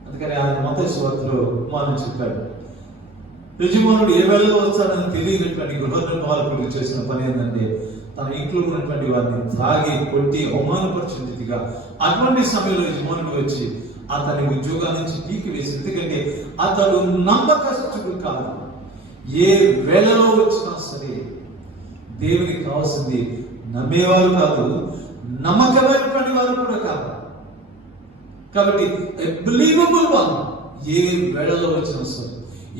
అందుకని ఆయన మత్తయి సువార్తలో ఉపమానం చెప్పాడు. యజమానుడు ఏ వేళలో వచ్చాడని తెలియనటువంటి గృహ నిర్వాహకుడు చేసిన పని ఏంటంటే తన ఇంట్లో ఉన్నటువంటి వారిని త్రాగి కొట్టి అవమానపరిచినట్టుగా, అటువంటి సమయంలో యజమానుడు వచ్చి అతని ఉద్యోగాల నుంచి పీకి వేసి, ఎందుకంటే అతడు నమ్మకస్తుడు కాదు. ఏ వేళలో వచ్చినా సరే దేవునికి కావాల్సింది నమ్మేవారు కాదు, నమ్మకమైనటువంటి వారు కూడా కాదు. కాబట్టి బిలీవబుల్ వన్, ఏ వేళలో వచ్చినా సరే,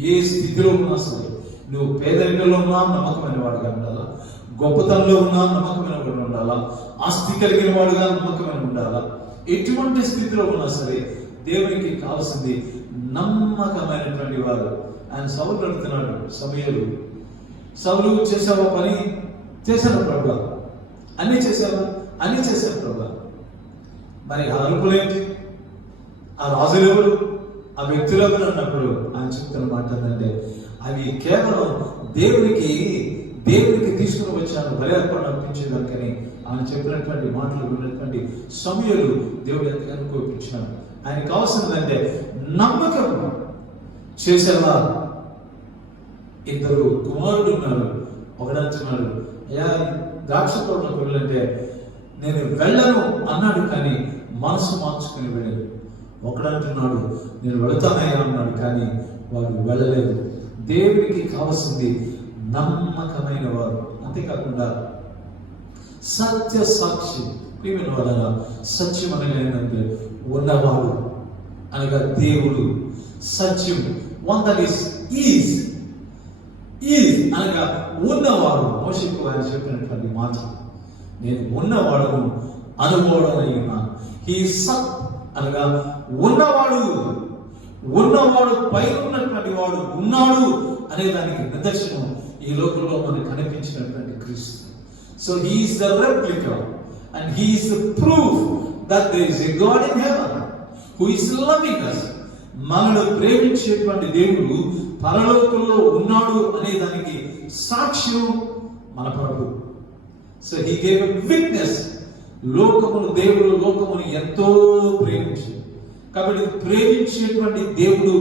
ఏ స్థితిలో ఉన్నా సరే, నువ్వు పేదరికంలో ఉన్నా నమ్మకమైన వాడుగా ఉండాలా, గొప్పతనంలో ఉన్నా నమ్మకమైన వాడు ఉండాలా, ఆస్తి కలిగిన వాడుగా నమ్మకమైన ఉండాలా. ఎటువంటి స్థితిలో ఉన్నా సరే దేవునికి కావాల్సింది నమ్మకమైనటువంటి వారు. ఆయన సౌలు అడుగుతున్నాడు, సమయలు సౌలు చేసావా పని? చేశాను ప్రభు. అన్నీ చేశావా? అన్నీ చేశాను ప్రభు. మరి ఆ అరుపులేంటి? ఆ రాజులు ఎవరు? ఆ వ్యక్తులు ఎవరు అన్నప్పుడు ఆయన చెప్తున్న మాట ఏంటంటే, అవి కేవలం దేవునికి తీసుకుని వచ్చాను బలి అర్పణ అర్పించేదానికని ఆయన చెప్పినటువంటి మాటలు విన్నటువంటి సమయాలు దేవుడు ఎంతగానో కోపించాడు. ఆయన కావాల్సిందంటే నమ్మకం. చేసేవా? ఇద్దరు కుమారుడు ఉన్నారు. ఒకడంటున్నాడు, అయ్యా ద్రాక్ష తోటలోకి వెళ్ళంటే నేను వెళ్ళను అన్నాడు, కానీ మనసు మార్చుకుని వెళ్ళాడు. ఒకడంటున్నాడు, నేను వెళతానయ్యా అన్నాడు, కానీ వాడు వెళ్ళలేదు. దేవునికి కావాల్సింది నమ్మకమైన వారు. అంతేకాకుండా సత్య సాక్షి. ప్రియమైన వాళ్ళ సత్యం అనగా ఉన్నవాడు అనగా దేవుడు. సత్యం వన్ దట్ ఈజ్ అనగా ఉన్నవాడు. మోషేకు ఆయన చెప్పినటువంటి మాట, నేను ఉన్నవాడును అనుభవాడనై ఉన్నాను. హీ సత్ అనగా ఉన్నవాడు పై ఉన్నటువంటి వాడు ఉన్నాడు అనే దానికి నిదర్శనం ఈ లోకంలో మనకు కనిపించినటువంటి క్రీస్తు. So he is the replica and he is the proof that there is a God in heaven who is loving us. మనల్ని ప్రేమించేటువంటి దేవుడు పరలోకంలో ఉన్నాడు అనే దానికి సాక్ష్యం మన ప్రభు. So he gave a witness. దేవుడు లోకమును ఎంతో ప్రేమించి, కాబట్టి ప్రేమించేటువంటి దేవుడు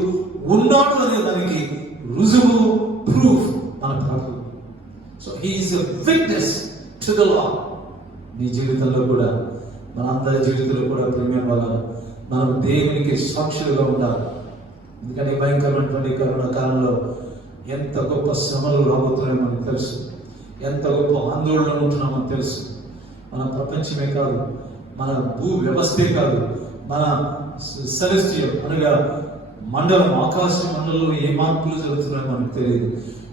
ఉన్నాడు అనే దానికి రుజువు, ప్రూఫ్ మన ప్రభు. So he is a witness to the Lord. నీ జీవితంలో కూడా, మన అందరి జీవితంలో కూడా ప్రేమ వల్ల మనం దేవునికి సాక్షులుగా ఉండాలి. ఎందుకంటే భయంకరమైనటువంటి కరోనా కాలంలో ఎంత గొప్ప శ్రమలు రాబోతున్నాయో మనకు తెలుసు, ఎంత గొప్ప ఆందోళన ఉంటున్నామని తెలుసు. మన ప్రపంచమే కాదు, మన భూ వ్యవస్థే కాదు, మన సెలెస్టియల్ అనగా మండలం, ఆకాశ మండలంలో ఏ మార్పులు జరుగుతున్నాయో మనకు తెలియదు.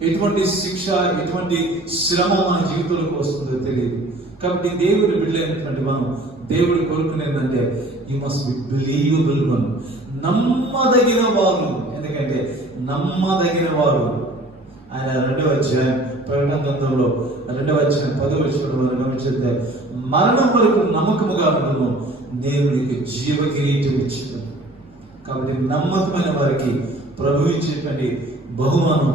ఎటువంటి శిక్ష, ఎటువంటి శ్రమ మన జీవితంలోకి వస్తుందో తెలియదు. కాబట్టి దేవుడు బిడ్డలైనటువంటి మనం దేవుడు కోరుకునేదంటే you must be believable one, నమ్మదగిన వారు. ఎందుకంటే నమ్మదగిన వారు. ఆయన 2వ అధ్యాయం ప్రకటన గ్రంథంలో 2వ అధ్యాయం 10వ వచనంలో గమనించితే, మరణం వరకు నమ్మకముగా ఉండను, నేను నీకు జీవ కిరీటం ఇచ్చాను. కాబట్టి నమ్మకమైన వారికి ప్రభు ఇచ్చేటువంటి బహుమానం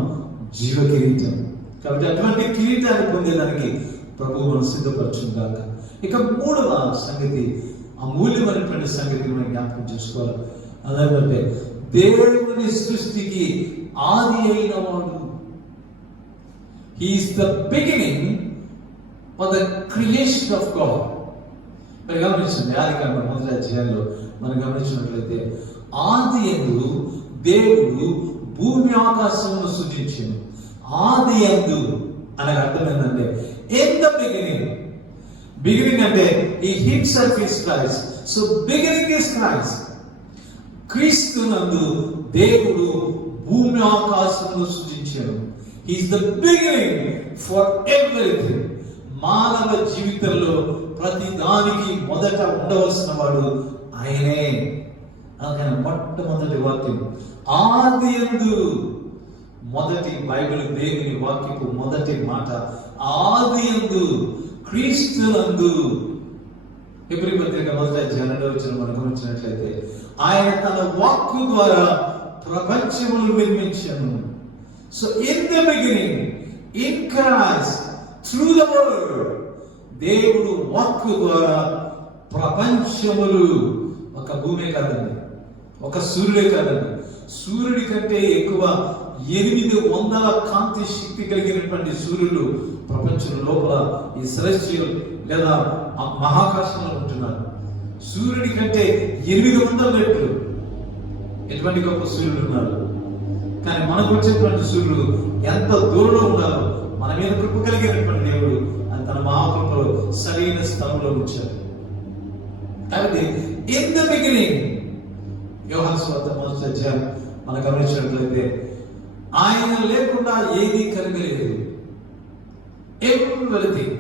జీవ కిరీటం. కాబట్టి అటువంటి కిరీటాన్ని పొందేదానికి ప్రభు మనం సిద్ధపరచుగాక. ఇక 3వ సంగతి, అమూల్యమైనటువంటి సంగతి మనం జ్ఞాపకం చేసుకోవాలి. అదేంటంటే దేవుని సృష్టికి ఆది అయిన వాడు. He is the beginning of the creation of God. మరి గమనించండి, ఆదికాండం 1వ అధ్యాయంలో మనం గమనించినట్లయితే, ఆది యందు దేవుడు భూమి ఆకాశమును సృజించెను. ఆది యందు అనగా అర్థం ఏంటంటే in the beginning అంటే he himself is Christ. So beginning is Christ. క్రీస్తు నందు దేవుడు భూమి ఆకాశమును సృజించెను. He is the beginning for everything. మానవ జీవితంలో ప్రతి దానికి మొదట ఉండవలసిన వాడు ఆయనే. అందుకని మొట్టమొదటి వాక్యం ఆది యందు. మొదటి బైబిల్ దేవుని వాక్యపు మొదటి మాట ఆది యందు, క్రీస్తు నందు. హెబ్రీ పత్రిక 1వ అధ్యాయం 2వ వచనం మనం గమనించినట్లయితే, ఆయన తన వాక్కు ద్వారా ప్రపంచమును నిర్మించెను. So in the beginning, in Christ, through the word, దేవుడు వాక్కు ద్వారా ప్రపంచములు, ఒక భూమే కాదండి, ఒక సూర్యుడే కాదండి, సూర్యుడి కంటే ఎక్కువ 800 కాంతి శక్తి కలిగినటువంటి సూర్యుడు ప్రపంచం లోపల ఈ సెలెస్టియల్ లేదా మహాకాశంలో ఉంటున్నారు. సూర్యుడి కంటే 800 రెట్లు ఎటువంటి గొప్ప సూర్యుడు ఉన్నారు. కానీ మనకు వచ్చేటువంటి సూర్యుడు ఎంత దూరంలో ఉండాలో మన మీద కృప కలిగినటువంటి దేవుడు అని తన మహాకృపలో సరైన స్థలంలో ఉంచారు. కాబట్టి ఇన్ ద బిగినింగ్ యోహాను సువార్త 1వ అధ్యాయం మనం గమనించినట్లయితే ఆయన లేకుండా ఏది కలగలేదు. ఎవ్రీథింగ్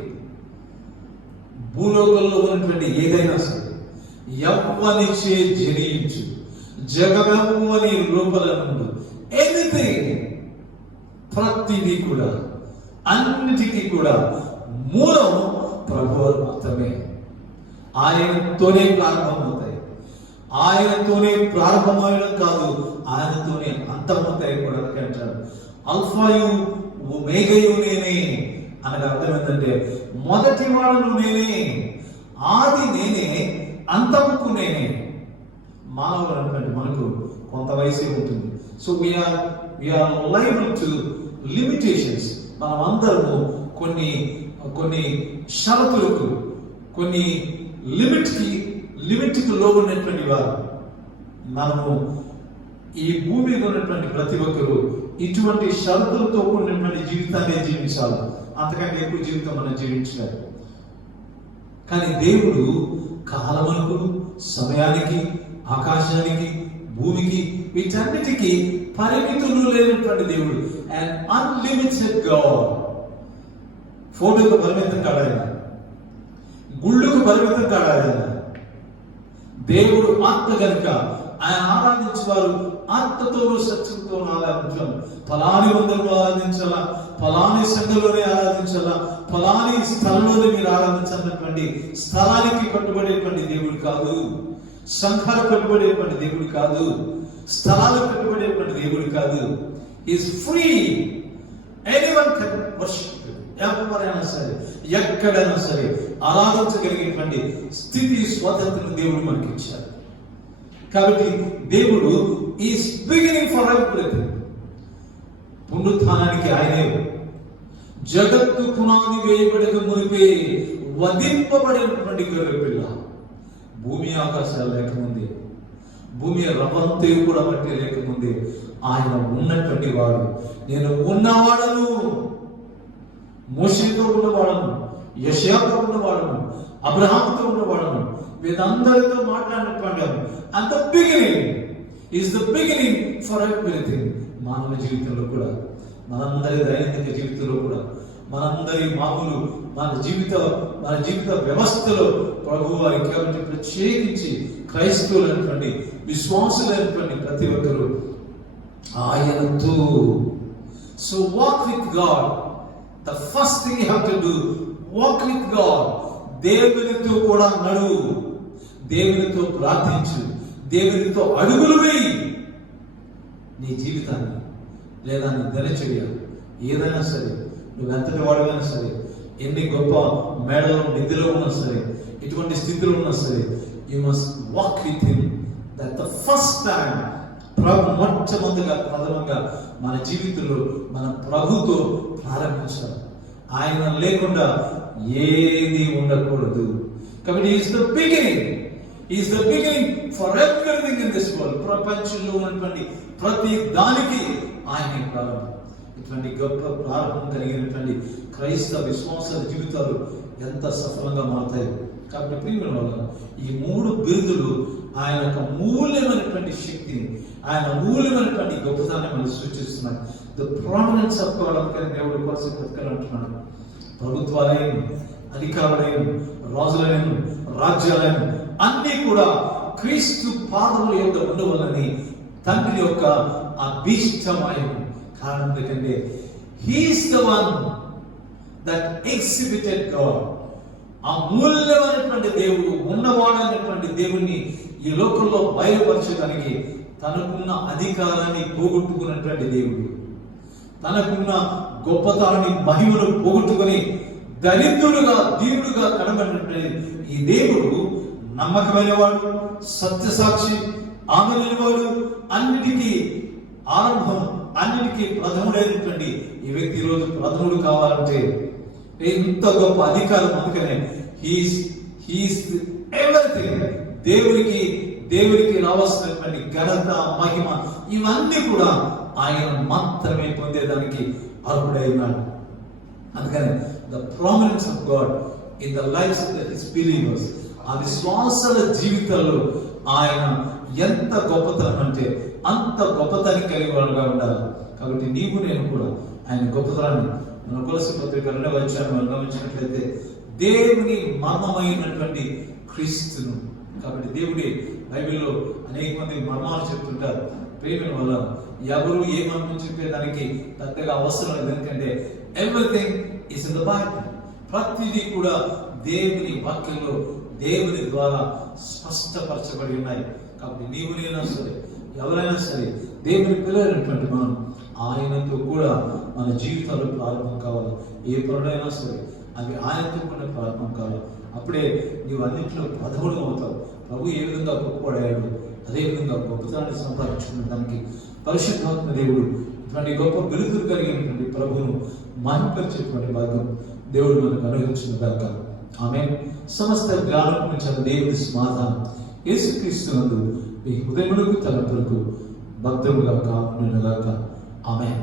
భూలోకంలో ఉన్నటువంటి ఏదైనా సరే యవ్వనిచే జనించు జగమెవ్వని రూపల నుండి ఎనీథింగ్ ప్రతిదీ కూడా అన్నిటికీ కూడా మూలం ప్రభువు మాత్రమే. ఆయనతోనే ప్రారంభమవుతాయి. ఆయనతోనే ప్రారంభమవడం కాదు, ఆయనతోనే అంతమవుతాయి కూడా అంటారు. అల్ఫాయు ఒమేగయు నేనే అనగా అర్థం ఏంటంటే మొదటి వాడను నేనే, ఆది నేనే, అంతముకు నేనే. మానవుడు అంటే మనకు కొంత వయసే ఉంటుంది. So we are liable to limitations. మనం అందరము కొన్ని షరతులకు, కొన్ని లిమిట్కి లోబడినటువంటి వారు. మనము ఈ భూమి మీద ఉన్నటువంటి ప్రతి ఒక్కరూ ఇటువంటి షరతులతో కూడినటువంటి జీవితాన్ని జీవించాలి. అంతకంటే ఎక్కువ జీవితం మనం జీవించలేదు. కానీ దేవుడు కాలములకు, సమయానికి, ఆకాశానికి, భూమికి, వీటన్నిటికీ పరిమితులు లేనటువంటి దేవుడు. And unlimited God. ఫోటోకు పరిమితం కాడాయన, గుళ్ళకు పరిమితం కాడాయన. దేవుడు ఆత్మ కనుక ఆయన ఆరాధించేవారు ఆత్మతోనూ సత్యంతోనూ ఆరాధించాలి. ఫలాని మందిరంలో ఆరాధించాలా, ఫలాని సంఘంలోనే ఆరాధించాలా, ఫలాని స్థలంలోనే మీరు ఆరాధించాలన్నటువంటి స్థలానికి కట్టుబడేటువంటి దేవుడు కాదు, సంఘాలు కట్టుబడేటువంటి దేవుడు కాదు, స్థలాలు కట్టుబడేటువంటి దేవుడు కాదు. Is free. Anyone can worship. ఎవరైనా సరే, ఎక్కడైనా సరే ఆరాధించగలిగేటువంటి స్థితి, స్వాతంత్రం దేవుడు మనకి ఇచ్చారు. కాబట్టి దేవుడు ఈజ్ బిగినింగ్ ఫర్ ఎవ్రీథింగ్. పునరుత్థానానికి ఆయనే. జగత్తు పునాది వేయబడక మునిపే వధింపబడినటువంటి గొర్రెపిల్ల. భూమి ఆకాశాలు లేకముందే, భూమి రవంతే కూడా బట్టి లేకముందే ఆయన ఉన్నటువంటి వాడు. నేను ఉన్నవాడను, మోషేతో ఉన్నవాడను, యెషయాతో ఉన్నవాడను, అబ్రహాముతో ఉన్నవాడను, వీరందరితో మాట్లాడినటువంటి and the beginning is the beginning for everything. మానవ జీవితంలో కూడా, మనందరి దైనందిక జీవితంలో కూడా, మనందరి మామూలు మన జీవిత వ్యవస్థలో ప్రభు వారికి కాబట్టి ప్రత్యేకించి క్రైస్తవులైనటువంటి, విశ్వాసులైనటువంటి ప్రతి ఒక్కరు ఆయనతో. So walk with God. The first thing you have to do, walk with God. దేవునితో కూడా నడువు, దేవునితో ప్రార్థించు, దేవునితో అడుగులు వేయి. నీ జీవితాన్ని లేదా నీ దినచర్య ఏదైనా సరే, నువ్వు ఎంతటి వాడైనా సరే, ఎన్ని గొప్ప మేడలో నిధిలో ఉన్నా సరే, ఎటువంటి స్థితిలో ఉన్నా సరే, you must walk with him. That the first time మొట్టమొదటిగా ప్రథమంగా మన జీవితంలో మన ప్రభుతో ప్రారంభించాలి. ఆయన లేకుండా ఏది ఉండకూడదు. కాబట్టి is the beginning for everything in this world. ప్రపంచంలో ఉన్నటువంటి ప్రతి దానికి ఆయనే ప్రారంభం. ఇటువంటి గొప్ప ప్రారంభం కలిగినటువంటి క్రైస్తవ విశ్వాసాల జీవితాలు ఎంత సఫలంగా మారుతాయి. కాబట్టి ప్రియమైన వాళ్ళ ఈ 3 బిరుదులు ఆయన యొక్క మూల్యమైనటువంటి శక్తిని, ఆయన మూల్యమైనటువంటి గొప్పతనాన్ని మనం సూచిస్తున్నాయి. ద ప్రామినెన్స్ ఆఫ్ గాడ్ అని దేవుడు కోసం అంటున్నాడు. ప్రభుత్వాలైన, అధికారులైన, రాజులైన, రాజ్యాలైన అన్నీ కూడా క్రీస్తు పాదముల యొక్క ఉండవాలని తండ్రి యొక్క అభీష్టమైన కారణం. ఎందుకంటే he is the one that exhibited God. ఆ మూల్యమైనటువంటి దేవుడు, ఉన్నవాడైనటువంటి దేవుణ్ణి ఈ లోకంలో బయలుపరచడానికి తనకున్న అధికారాన్ని పోగొట్టుకున్నటువంటి దేవుడు, తనకున్న గొప్పతనాన్ని, మహిమను పోగొట్టుకుని దరిద్రుడుగా, దీనుడుగా కనబడినటువంటి ఈ దేవుడు నమ్మకమైన వాడు, సత్యసాక్షి, ఆమెలేనివాడు, అన్నిటికీ ఆరంభం, అన్నిటికీ ప్రథముడైనటువంటి ఈ వ్యక్తి ఈరోజు ప్రథముడు కావాలంటే ఇంత గొప్ప అధికారం. అందుకనే హీస్ ఎవ్రీథింగ్. దేవునికి రావాల్సినటువంటి ఘనత, మహిమ ఇవన్నీ కూడా ఆయన మాత్రమే పొందేదానికి అర్హుడై ఉన్నాడు. అందుకని the prominence of God in the lives of his believers, ఆ విశ్వాసాల జీవితాల్లో ఆయన ఎంత గొప్పతనం అంటే అంత గొప్పతనం కలిగి వాళ్ళగా ఉండాలి. కాబట్టి నీవు నేను కూడా ఆయన గొప్పతనాన్ని మన కొలసి పత్రిక 2వ అధ్యాయంలో గమనించినట్లయితే దేవుని మర్మమైనటువంటి క్రీస్తును. కాబట్టి దేవుడి బైబిల్లో అనేక మంది మర్మాలు చెప్తుంటారు. ప్రేమ వల్ల ఎవరు ఏ మర్మం చెప్పేదానికి పెద్దగా అవసరం లేదు, ఎందుకంటే everything is in the Bible. ప్రతిదీ కూడా దేవుని వాక్యంలో దేవుని ద్వారా స్పష్టపరచబడి ఉన్నాయి. కాబట్టి నీవు నేనా సరే ఎవరైనా సరే దేవుని పిల్లలైనటువంటి మనం ఆయనతో కూడా మన జీవితాలు ప్రారంభం కావాలి. ఏ పనుడైనా సరే అవి ఆయనతో కూడా ప్రారంభం కావాలి. అప్పుడే నీవు అన్నింటిలో ప్రథముడు అవుతావు. ప్రభు ఏ విధంగా గొప్పపడాడు అదేవిధంగా గొప్పతనాన్ని సంపాదించుకున్న దానికి పరిశుద్ధాత్మ దేవుడు ఇటువంటి గొప్ప బిరుదులు కలిగినటువంటి ప్రభువును మహిమపరిచేటువంటి భాగ్యం దేవుడు మనకు అనుగ్రహించిన దాక. ఆమేన్. సమస్త జ్ఞానం నుంచి దేవుడి సమాధానం యేసుక్రీస్తునందు మీ హృదయములకు తలంపులకు భక్తులుగా కాపాడుగాక. ఆమేన్.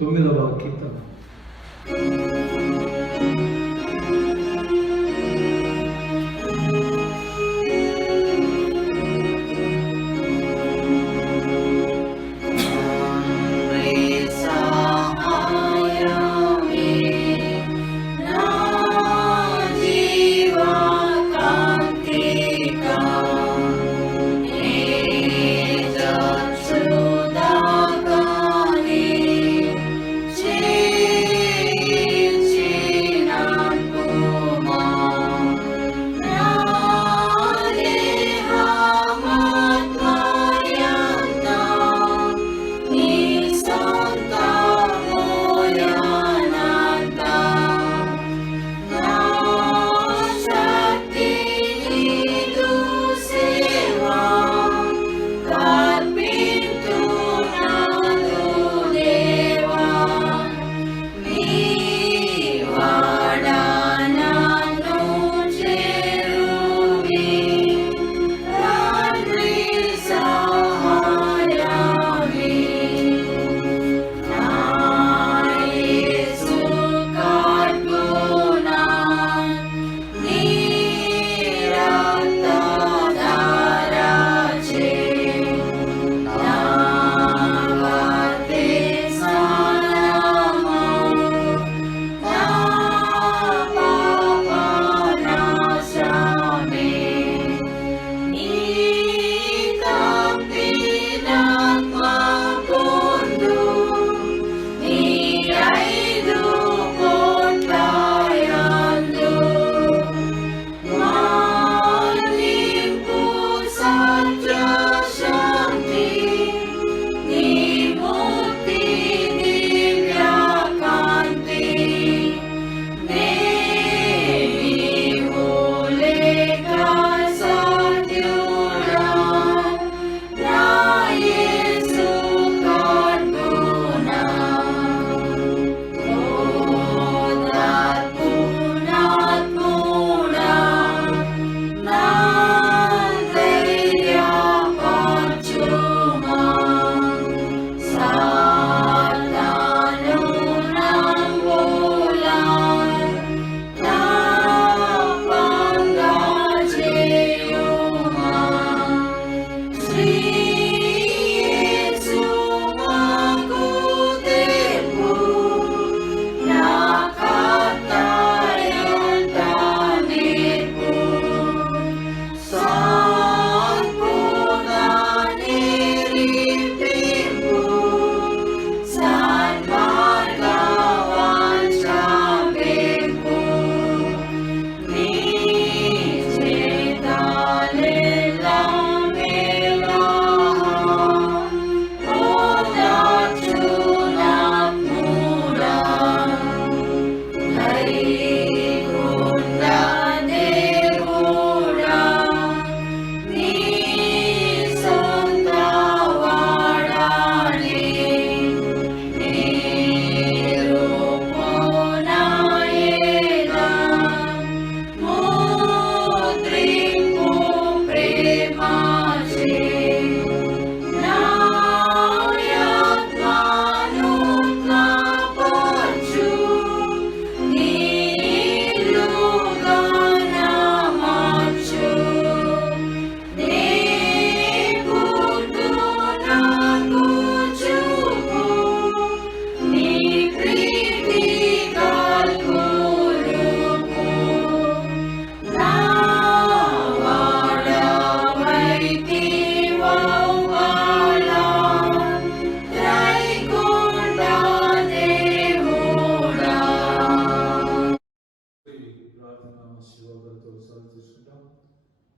9వ కీర్తన.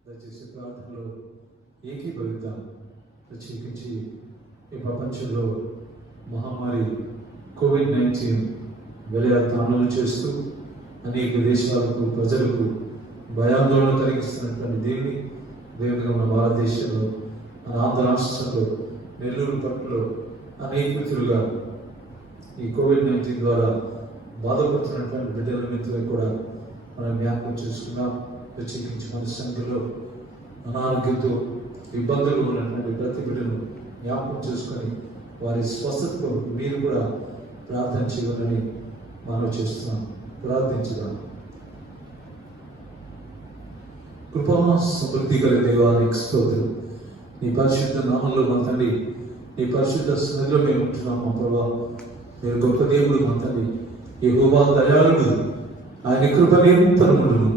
దయచేసి ప్రార్థనలో ఏకీభవిద్దాం. ప్రత్యేకించి ఈ ప్రపంచంలో మహమ్మారి కోవిడ్-19 వెలయాత్మలు చేస్తూ అనేక దేశాలకు ప్రజలకు భయాందోళన కలిగిస్తున్నటువంటి దేవునిగా మన భారతదేశంలో, మన ఆంధ్ర రాష్ట్రంలో, నెల్లూరు పట్టులో అనేక మిత్రులుగా ఈ కోవిడ్-19 ద్వారా బాధపడుతున్నటువంటి బిడ్డల మిత్రులు కూడా మనం జ్ఞాపకం చేసుకున్నాం. ప్రత్యేకించి మన సంఖ్యలో అనారోగ్యంతో ఇబ్బందులు ఉన్నటువంటి ప్రతి బిడ్డను జ్ఞాపకం చేసుకొని వారి స్వస్థతకు మీరు కూడా ప్రార్థన చేయమని మనం చేస్తున్నాం. ప్రార్థించుదాం. కృపా సమృద్ధి గల దేవానికి స్తోత్రం. నీ పరిశుద్ధ నామంలో మా తండ్రి, నీ పరిశుద్ధ సన్నిధిలో మేము ఉంటున్నాం. మా ప్రభా, మీరు గొప్ప దేవుడు. మా తండ్రి యెహోవా దయాళుడు, ఆయన కృప నిరంతరమును,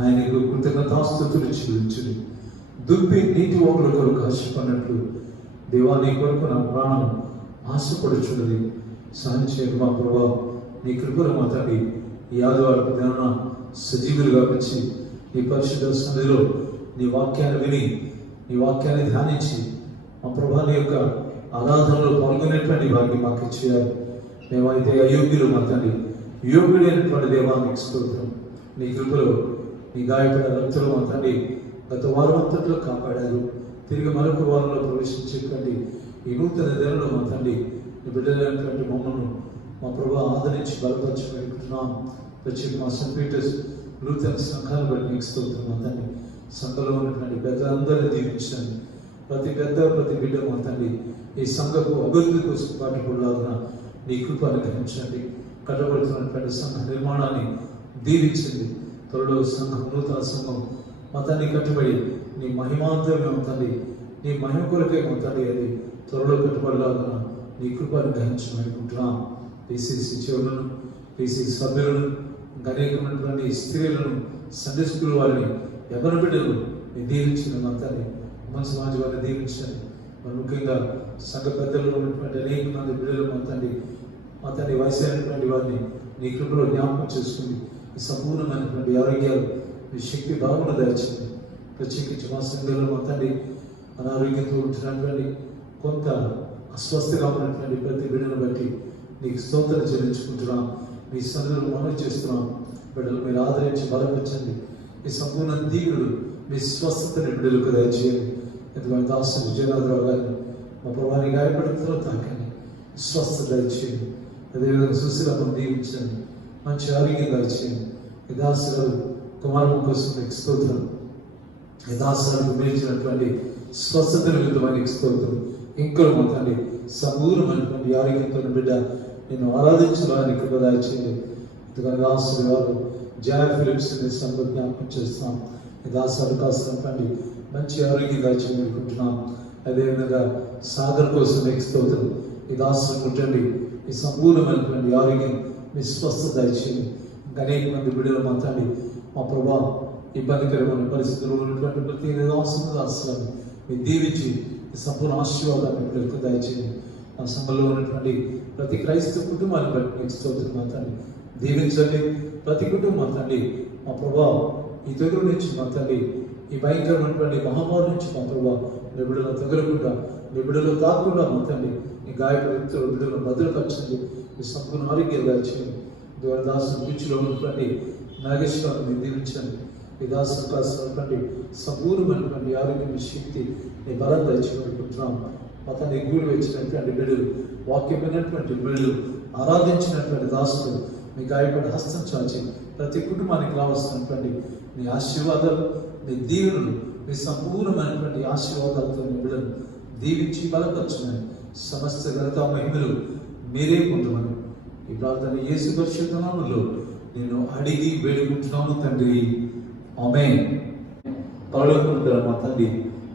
ఆయనకు కృతజ్ఞతాస్తుతులు చెల్లించును. దుప్పి నీటి ఒకరి కొరకు ఆశపడినట్లు దేవా, నీ కొరకు నా ప్రాణం ఆశపడుచున్నది. సాయం చేయకు మా ప్రభా. నీ కృపను మా తండ్రి ఈ ఆదివారపు దినాన సజీవులుగా వచ్చి నీ పరిశుద్ధ సన్నిధిలో నీ వాక్యాన్ని విని, నీ వాక్యాన్ని ధ్యానించి మా ప్రభా నీ యొక్క ఆరాధనలో పాల్గొనేటువంటి వారిని మాకు ఇచ్చేయాలి. మేమైతే అయోగ్యులు మా తండ్రి, యోగ్యుడైనటువంటి దేవానికి స్తోత్రం. నీ కృపలో నీ గాయపడిన రక్తులు మా తండ్రి గత వారం అంతట్లో కాపాడారు. తిరిగి మరొక వారంలో ప్రవేశించేటువంటి ఈ నూతన దినంలో మా తండ్రి నీ బిడ్డలైనటువంటి మమ్మల్ని మా ప్రభా ఆదరించి బలపరచుకుంటున్నాం. ప్రత్యేక మా సెయింట్ పీటర్స్ నూతన సంఘాన్ని బట్టి నీకు స్తోత్రం. మా తండ్రి సంఘంలో ఉన్నటువంటి పెద్దలందరినీ దీవించండి. ప్రతి పెద్ద ప్రతి బిడ్డ మా తండ్రి ఈ సంఘపు అభివృద్ధి కోసం పాటుపడలాగున నీ కృప అనుగ్రహించండి. కట్టబడుతున్నటువంటి సంఘ నిర్మాణాన్ని దీవించండి. త్వరలో సంఘం, నూతన సంఘం మా తండ్రి కట్టుబడి నీ మహిమాంతరమే మా తండ్రి, నీ మహిమ కొరకే మా తండ్రి అది త్వరలో కట్టుబడలాగున నీ కృప అనుగ్రహించమనుకుంటున్నాం. పీసీసీ చెవులను, పీసీసీ సభ్యులను, ఇంకా అనేకమైనటువంటి స్త్రీలను, సండే స్కూల్ వారిని, యవ్వన బిడ్డలు మీరు దీవించిన మా తండ్రి, మన సమాజ వారిని దీవించండి. మరి ముఖ్యంగా సంఘ పెద్దల్లో ఉన్నటువంటి అనేక మంది బిడ్డలు మా తండ్రి వయసు అయినటువంటి వారిని నీ కృపలో జ్ఞాపకం చేసుకుని ఈ సంపూర్ణమైనటువంటి ఆరోగ్యాలు, మీ శక్తి భావన దయచేయండి. ప్రత్యేకించి మా సంఘంలో మా తండ్రి అనారోగ్యంతో ఉంటున్నటువంటి, కొంత అస్వస్థగా ఉన్నటువంటి ప్రతి బిడ్డను బట్టి నీకు స్తోత్రం చెల్లించుకుంటున్నాం. మీ సన్నిధిలో మనవి చేస్తున్నాం. బిడ్డలు మీరు ఆదరించి బలపరచండి. మీ సంపూర్ణ దీవుడు, మీ స్వస్థతని బిడ్డలకు దయచేయండి. ఎందుకంటే దాసు విజయనాథరావు గారిని మా ప్రభాని గాయపడుతున్న తాకండి, స్వస్థత దయచేయండి. అదేవిధంగా సుశీలమ్మను దీవించండి, మంచి ఆరోగ్యం దయచేయండి. ఈ దాసులు కుమారుల కోసం మీకు స్తోత్రం. ఈ దాసులకు మేల్చినటువంటి స్వస్థత నిమిత్తమైన స్తోత్రం. ఇంకా మొత్తాన్ని సంపూర్ణమైనటువంటి ఆరోగ్యంతో బిడ్డ నేను ఆరాధించడానికి కృప దయచేయండి. ఎందుకంటే దాసులు వారు జాయ్ ఫిలిప్స్ జ్ఞాపకం చేస్తున్నాం. ఈ దాసాలు కాస్తున్నటువంటి మంచి ఆరోగ్యం దయచేయని అనుకుంటున్నాం. అదేవిధంగా సాగర్ కోసం మీకు స్తోత్రం. ఈ దాసులు ముట్టండి, ఈ సంపూర్ణమైనటువంటి ఆరోగ్యం, మీ స్వస్థత దయచేయండి. ఇంకా అనేక మంది బిడ్డలు మాట్లాడి మా ప్రభా ఇబ్బందికరమైన పరిస్థితుల్లో ఉన్నటువంటి ప్రతి దాసులను మీరు దీవించి ఈ సంపూర్ణ ఆశీర్వాదాన్ని బిడ్డలకు దయచేయండి. మా సంఘంలో ఉన్నటువంటి ప్రతి క్రైస్తవ కుటుంబాన్ని బట్టి మీకు స్తోత్రం మాట్లాడి దీవించండి. ప్రతి కుటుంబం మాట్లాడి మా ప్రభా ఈ తెగుల నుంచి మా తండ్రి, ఈ భయంకరమైనటువంటి మహమ్మారి నుంచి మా ప్రభా నిబిడలో తగలకుండా, నిబిడలో తాకుండా మా తండ్రి ఈ గాయపడి బిడ్డలను భద్రపరచండి. ఈ సంపూర్ణ ఆరోగ్యాలు దయచేయండి. దాసు బీచ్లో ఉన్నటువంటి నాగేశ్వరాన్ని దీవించండి. ఈ దాసు కాసినటువంటి సంపూర్ణమైనటువంటి ఆరోగ్యం, శక్తి, నీ బలం దయచేయనుకుంటున్నాం. మా తండ్రి గూడు వచ్చినటువంటి బిడ్డలు, వాక్యమైనటువంటి బిడ్డలు, ఆరాధించినటువంటి దాసులు మీ గాయపడి హస్తం చాచి ప్రతి కుటుంబానికి రావాల్సినటువంటి మీ ఆశీర్వాదాలు, మీ దీవెనలు, మీ సంపూర్ణమైనటువంటి ఆశీర్వాదాలతో మీ బిడ్డలు దీవించి బలపరచుమని, సమస్త ఘనత మహిమలు మీరే పొందమని ఈ ప్రార్థన యేసు పరిశుద్ధ నామములో నేను అడిగి వేడుకుంటున్నాను తండ్రి, ఆమేన్. పరలోకమున మా తండ్రి,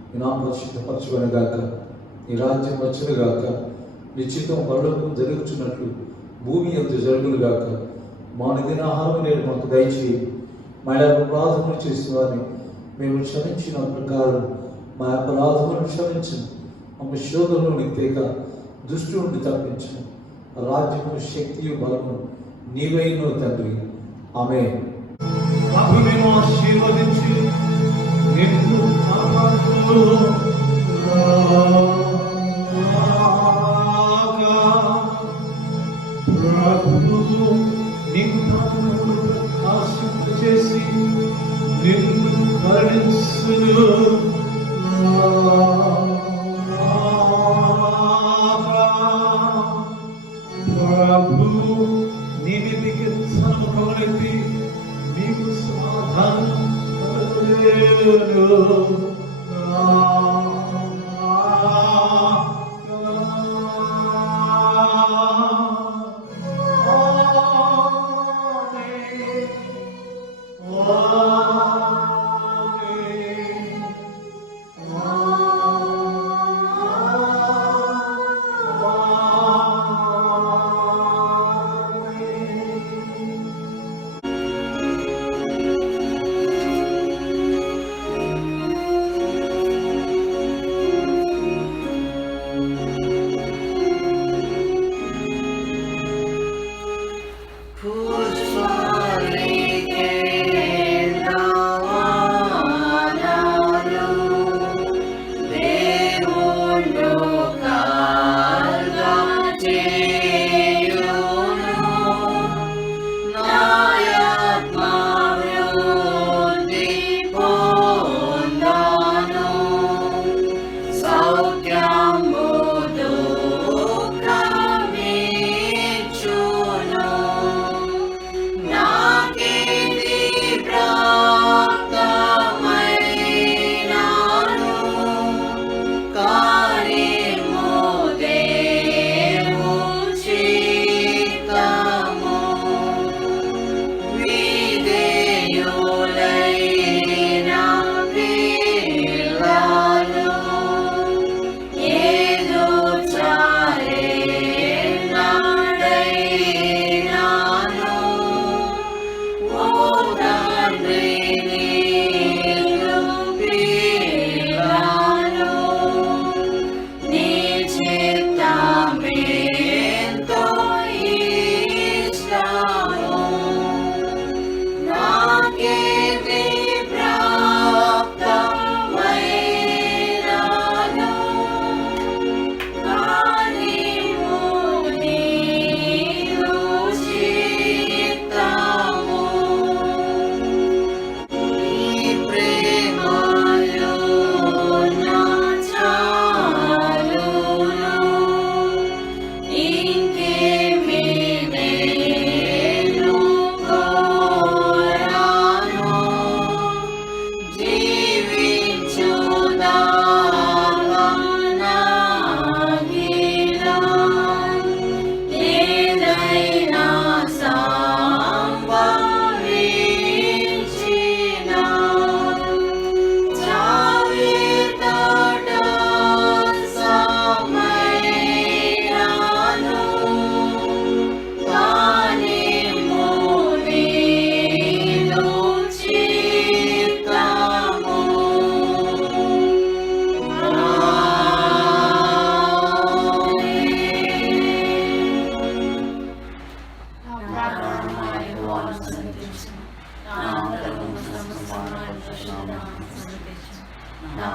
నీ నామం పరిశుద్ధపరచబడుగాక, నీ రాజ్యం వచ్చునుగాక, నీ చిత్తం పరలోకం జరుగుతున్నట్లు భూమి యందు జరుగునుగాక. మా నిదిన ఆహారం నేడు మాకు దయచేయి. మా అపరాధములు చేసిన వారిని మేము క్షమించిన ప్రకారం మా అపరాధములను క్షమించను. మమ్మ శోధనలో నిత్యక దుష్టు నుండి తప్పించను. రాజ్యము, శక్తియు, బలము నీవైన తండ్రి, ఆమేన్. ప్రభువును ఆశీర్వదించి నిన్ను కాపాడును. ప్రభువు నిన్ను ఆశీర్వదించి నిన్ను కరుణించును. ప్రభువు నీ మీదికి సన్ముఖమునెత్తి నీకు సమాధానం కలుగజేయును.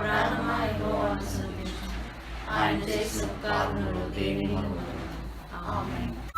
ప్రాణమా యెహోవాను స్తుతించుము. ఆయన చేసిన కార్యములు దేనిని మరువదు. ఆమేన్.